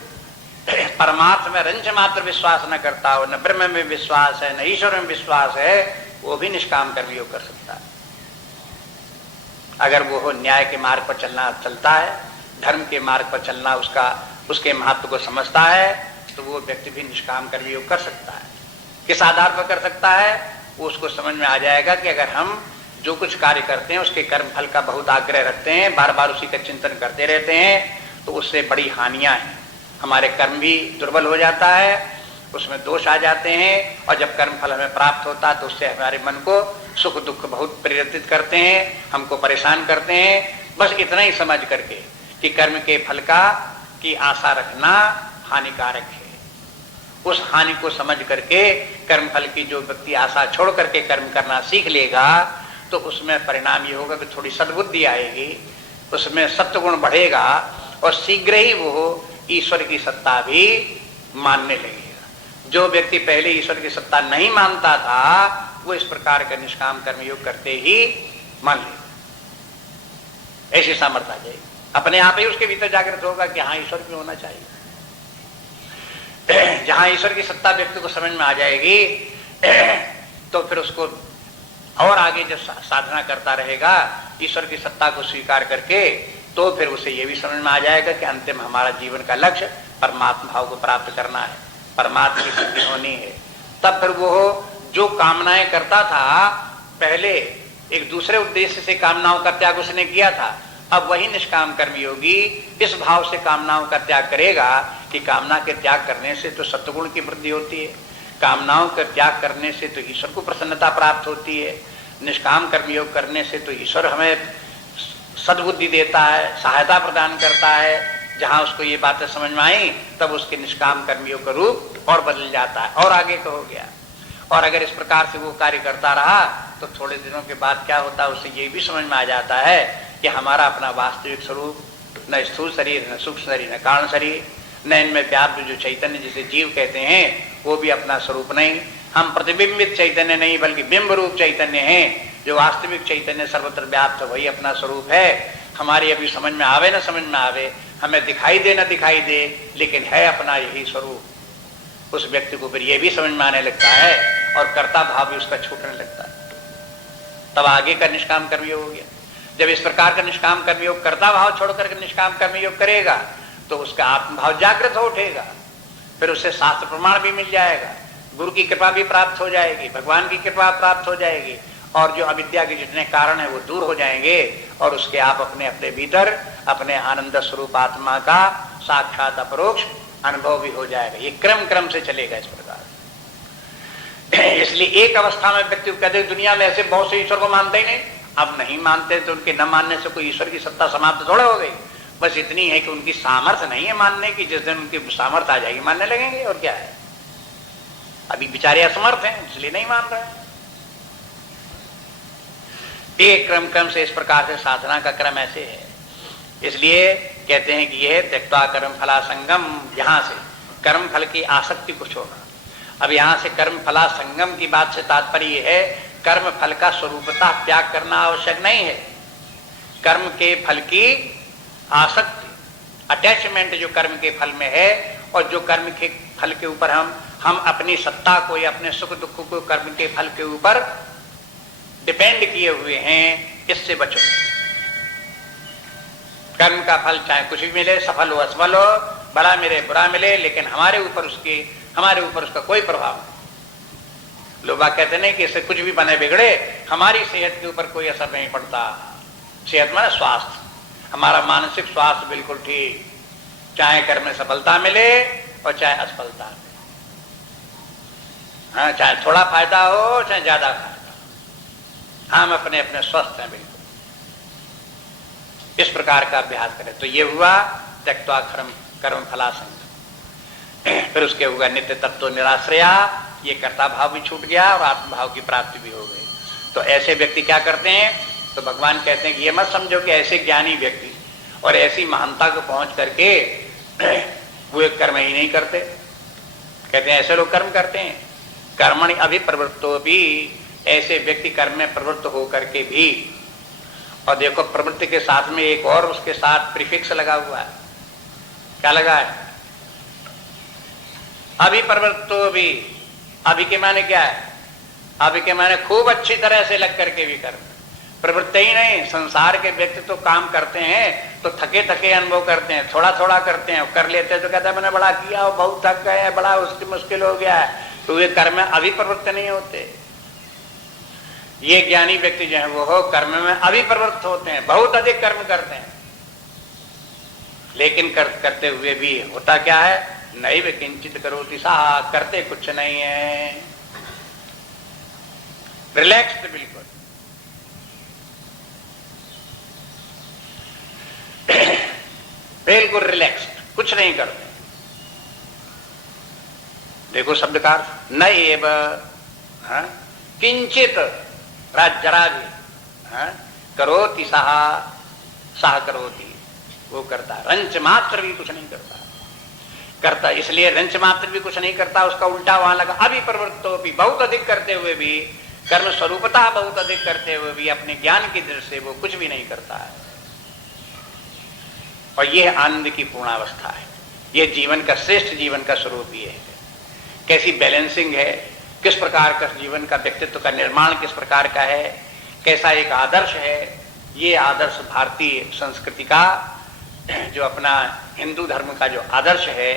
परमात्मा में रंच मात्र विश्वास न करता हो, न ब्रह्म में विश्वास है, न ईश्वर में विश्वास है, वो भी निष्काम कर्म योग कर सकता है। अगर वो न्याय के मार्ग पर चलता है, धर्म के मार्ग पर चलना उसके महत्व को समझता है, तो वो व्यक्ति भी निष्काम कर्म योग कर सकता है। किस आधार पर कर सकता है? वो उसको समझ में आ जाएगा कि अगर हम जो कुछ कार्य करते हैं उसके कर्म फल का बहुत आग्रह रखते हैं, बार बार उसी का चिंतन करते रहते हैं, तो उससे बड़ी हानियां हैं। हमारे कर्म भी दुर्बल हो जाता है, उसमें दोष आ जाते हैं, और जब कर्म फल हमें प्राप्त होता है तो उससे हमारे मन को सुख दुख बहुत प्रेरित करते हैं, हमको परेशान करते हैं। बस इतना ही समझ करके कि कर्म के फल की आशा रखना हानिकारक है। उस हानि को समझ करके कर्म फल की जो व्यक्ति आशा छोड़ करके कर्म करना सीख लेगा, तो उसमें परिणाम ये होगा कि थोड़ी सद्बुद्धि आएगी, उसमें सत्वगुण बढ़ेगा, और शीघ्र ही वो ईश्वर की सत्ता भी मानने लगेगा। जो व्यक्ति पहले ईश्वर की सत्ता नहीं मानता था, वो इस प्रकार का निष्काम कर्म योग करते ही मान लेगा। ऐसी सामर्थ्य आ जाएगी, अपने आप ही उसके भीतर जागृत होगा कि हाँ, ईश्वर भी होना चाहिए। जहां ईश्वर की सत्ता व्यक्ति को समझ में आ जाएगी, तो फिर उसको और आगे जब साधना करता रहेगा ईश्वर की सत्ता को स्वीकार करके, तो फिर उसे यह भी समझ में आ जाएगा कि अंतिम हमारा जीवन का लक्ष्य परमात्मा भाव को प्राप्त करना है, परमात्मा की सिद्धि होनी है। तब फिर वो जो कामनाएं करता था, पहले एक दूसरे उद्देश्य से कामनाओं का त्याग उसने किया था, अब वही निष्काम कर्मयोगी इस भाव से कामनाओं का त्याग करेगा कि कामना के त्याग करने से तो सत्वगुण की वृद्धि होती है, कामनाओं का त्याग करने से तो ईश्वर को प्रसन्नता प्राप्त होती है, निष्काम कर्मयोग करने से तो ईश्वर हमें सद्बुद्धि देता है, सहायता प्रदान करता है। जहां उसको ये बातें समझ में आई, तब उसके निष्काम कर्मयोग का रूप और बदल जाता है और आगे का हो गया। और अगर इस प्रकार से वो कार्य करता रहा, तो थोड़े दिनों के बाद क्या होता है, उसे ये भी समझ में आ जाता है कि हमारा अपना वास्तविक स्वरूप न स्थूल शरीर, न सूक्ष्म शरीर, न कारण शरीर, न इनमें व्याप्त जो चैतन्य जिसे जीव कहते हैं, वो भी अपना स्वरूप नहीं। हम प्रतिबिंबित चैतन्य नहीं, बल्कि बिंब रूप चैतन्य हैं। जो वास्तविक चैतन्य सर्वत्र व्याप्त, वही अपना स्वरूप है। हमारी अभी समझ में आवे न समझ में आवे, हमें दिखाई दे न दिखाई दे, लेकिन है अपना यही स्वरूप। उस व्यक्ति को फिर यह भी समझ में आने लगता है, और कर्ता भाव भी उसका छूटने लगता है। तब आगे का निष्काम कर्मयोग हो गया। जब इस प्रकार का निष्काम कर्मयोग कर्ता भाव छोड़कर निष्काम कर्मयोग करेगा, तो उसका आत्मभाव जागृत हो उठेगा। फिर उससे शास्त्र प्रमाण भी मिल जाएगा, गुरु की कृपा भी प्राप्त हो जाएगी, भगवान की कृपा प्राप्त हो जाएगी, और जो अविद्या के जितने कारण है वो दूर हो जाएंगे, और उसके आप अपने अपने भीतर अपने आनंद स्वरूप आत्मा का साक्षात अपरोक्ष अनुभव भी हो जाएगा। ये क्रम क्रम से चलेगा इस प्रकार। इसलिए एक अवस्था में व्यक्ति कहते दुनिया में ऐसे बहुत से ईश्वर को मानते ही नहीं, अब नहीं मानते तो उनके न मानने से कोई ईश्वर की सत्ता समाप्त थोड़ा हो गई। बस इतनी है कि उनकी सामर्थ्य नहीं है मानने की, जिस दिन उनकी सामर्थ्य आ जाएगी मानने लगेंगे। और क्या है, अभी बेचारे असमर्थ हैं, इसलिए नहीं मान रहे। एक क्रम क्रम से इस प्रकार से साधना का क्रम ऐसे है। इसलिए कहते हैं कि यह त्यक्त्वा कर्म फला संगम, यहां से कर्म फल की आसक्ति को छोड़ना। अब यहां से कर्म फला संगम की बात से तात्पर्य है कर्म फल का स्वरूपतः त्याग करना आवश्यक नहीं है। कर्म के फल की आसक्ति, अटैचमेंट जो कर्म के फल में है, और जो कर्म के फल के ऊपर हम अपनी सत्ता को या अपने सुख दुख को कर्म के फल के ऊपर डिपेंड किए हुए हैं, इससे बचो। कर्म का फल चाहे कुछ भी मिले, सफल हो असफल हो, भला मिले बुरा मिले, लेकिन हमारे ऊपर उसका कोई प्रभाव नहीं। लोग कहते नहीं कि इससे कुछ भी बने बिगड़े, हमारी सेहत के ऊपर कोई असर नहीं पड़ता। सेहत माने स्वास्थ्य, हमारा मानसिक स्वास्थ्य बिल्कुल ठीक, चाहे कर्म में सफलता मिले और चाहे असफलता मिले। हाँ, चाहे थोड़ा फायदा हो चाहे ज्यादा फायदा, हम अपने अपने स्वस्थ हैं बिल्कुल। इस प्रकार का अभ्यास करें तो ये हुआ त्यक्त्वा कर्म फलासंग। फिर उसके हुआ नित्य तत्व निराश्रया, ये कर्ता भाव भी छूट गया और आत्मभाव की प्राप्ति भी हो गई। तो ऐसे व्यक्ति क्या करते हैं, तो भगवान कहते हैं कि ये मत समझो कि ऐसे ज्ञानी व्यक्ति और ऐसी महानता को पहुंच करके वो एक कर्म ही नहीं करते। कहते हैं ऐसे लोग कर्म करते हैं, कर्मणि अभिप्रवृत्तो भी, ऐसे व्यक्ति कर्म में प्रवृत्त होकर के भी। और देखो प्रवृत्ति के साथ में एक और उसके साथ प्रीफिक्स लगा हुआ है, क्या लगा है? अभिप्रवृत्तो भी, अभी के माने क्या है? अभी के माने खूब अच्छी तरह से लग करके भी कर्म, प्रवृत्ति ही नहीं। संसार के व्यक्ति तो काम करते हैं तो थके थके अनुभव करते हैं, थोड़ा थोड़ा करते हैं, कर लेते हैं तो कहते हैं मैंने बड़ा किया और बहुत थक गए, बड़ा उसकी मुश्किल हो गया है, तो वे कर्म में अभिप्रवृत्त नहीं होते। ये ज्ञानी व्यक्ति जो है वो कर्म में अभिप्रवृत्त होते हैं, बहुत अधिक कर्म करते हैं, लेकिन करते हुए भी होता क्या है? नहीं वे किंचित करोति सा, करते कुछ नहीं है, रिलैक्स्ड, बिल्कुल बिल्कुल रिलैक्स्ड, कुछ नहीं करते। देखो शब्द का अर्थ, न एव किंचित, जरा भी करोति सह करोति, वो करता, रंच मात्र भी कुछ नहीं करता, इसलिए रंच मात्र भी कुछ नहीं करता, उसका उल्टा वहां लगा अभिप्रवृत्तो भी, बहुत अधिक करते हुए भी, कर्म स्वरूपता बहुत अधिक करते हुए भी अपने ज्ञान की दृष्टि से वो कुछ भी नहीं करता है। और यह आनंद की पूर्णावस्था है, यह जीवन का श्रेष्ठ जीवन का स्वरूप ये है। कैसी बैलेंसिंग है, किस प्रकार का जीवन का, व्यक्तित्व का निर्माण किस प्रकार का है, कैसा एक आदर्श है। ये आदर्श भारतीय संस्कृति का, जो अपना हिंदू धर्म का जो आदर्श है,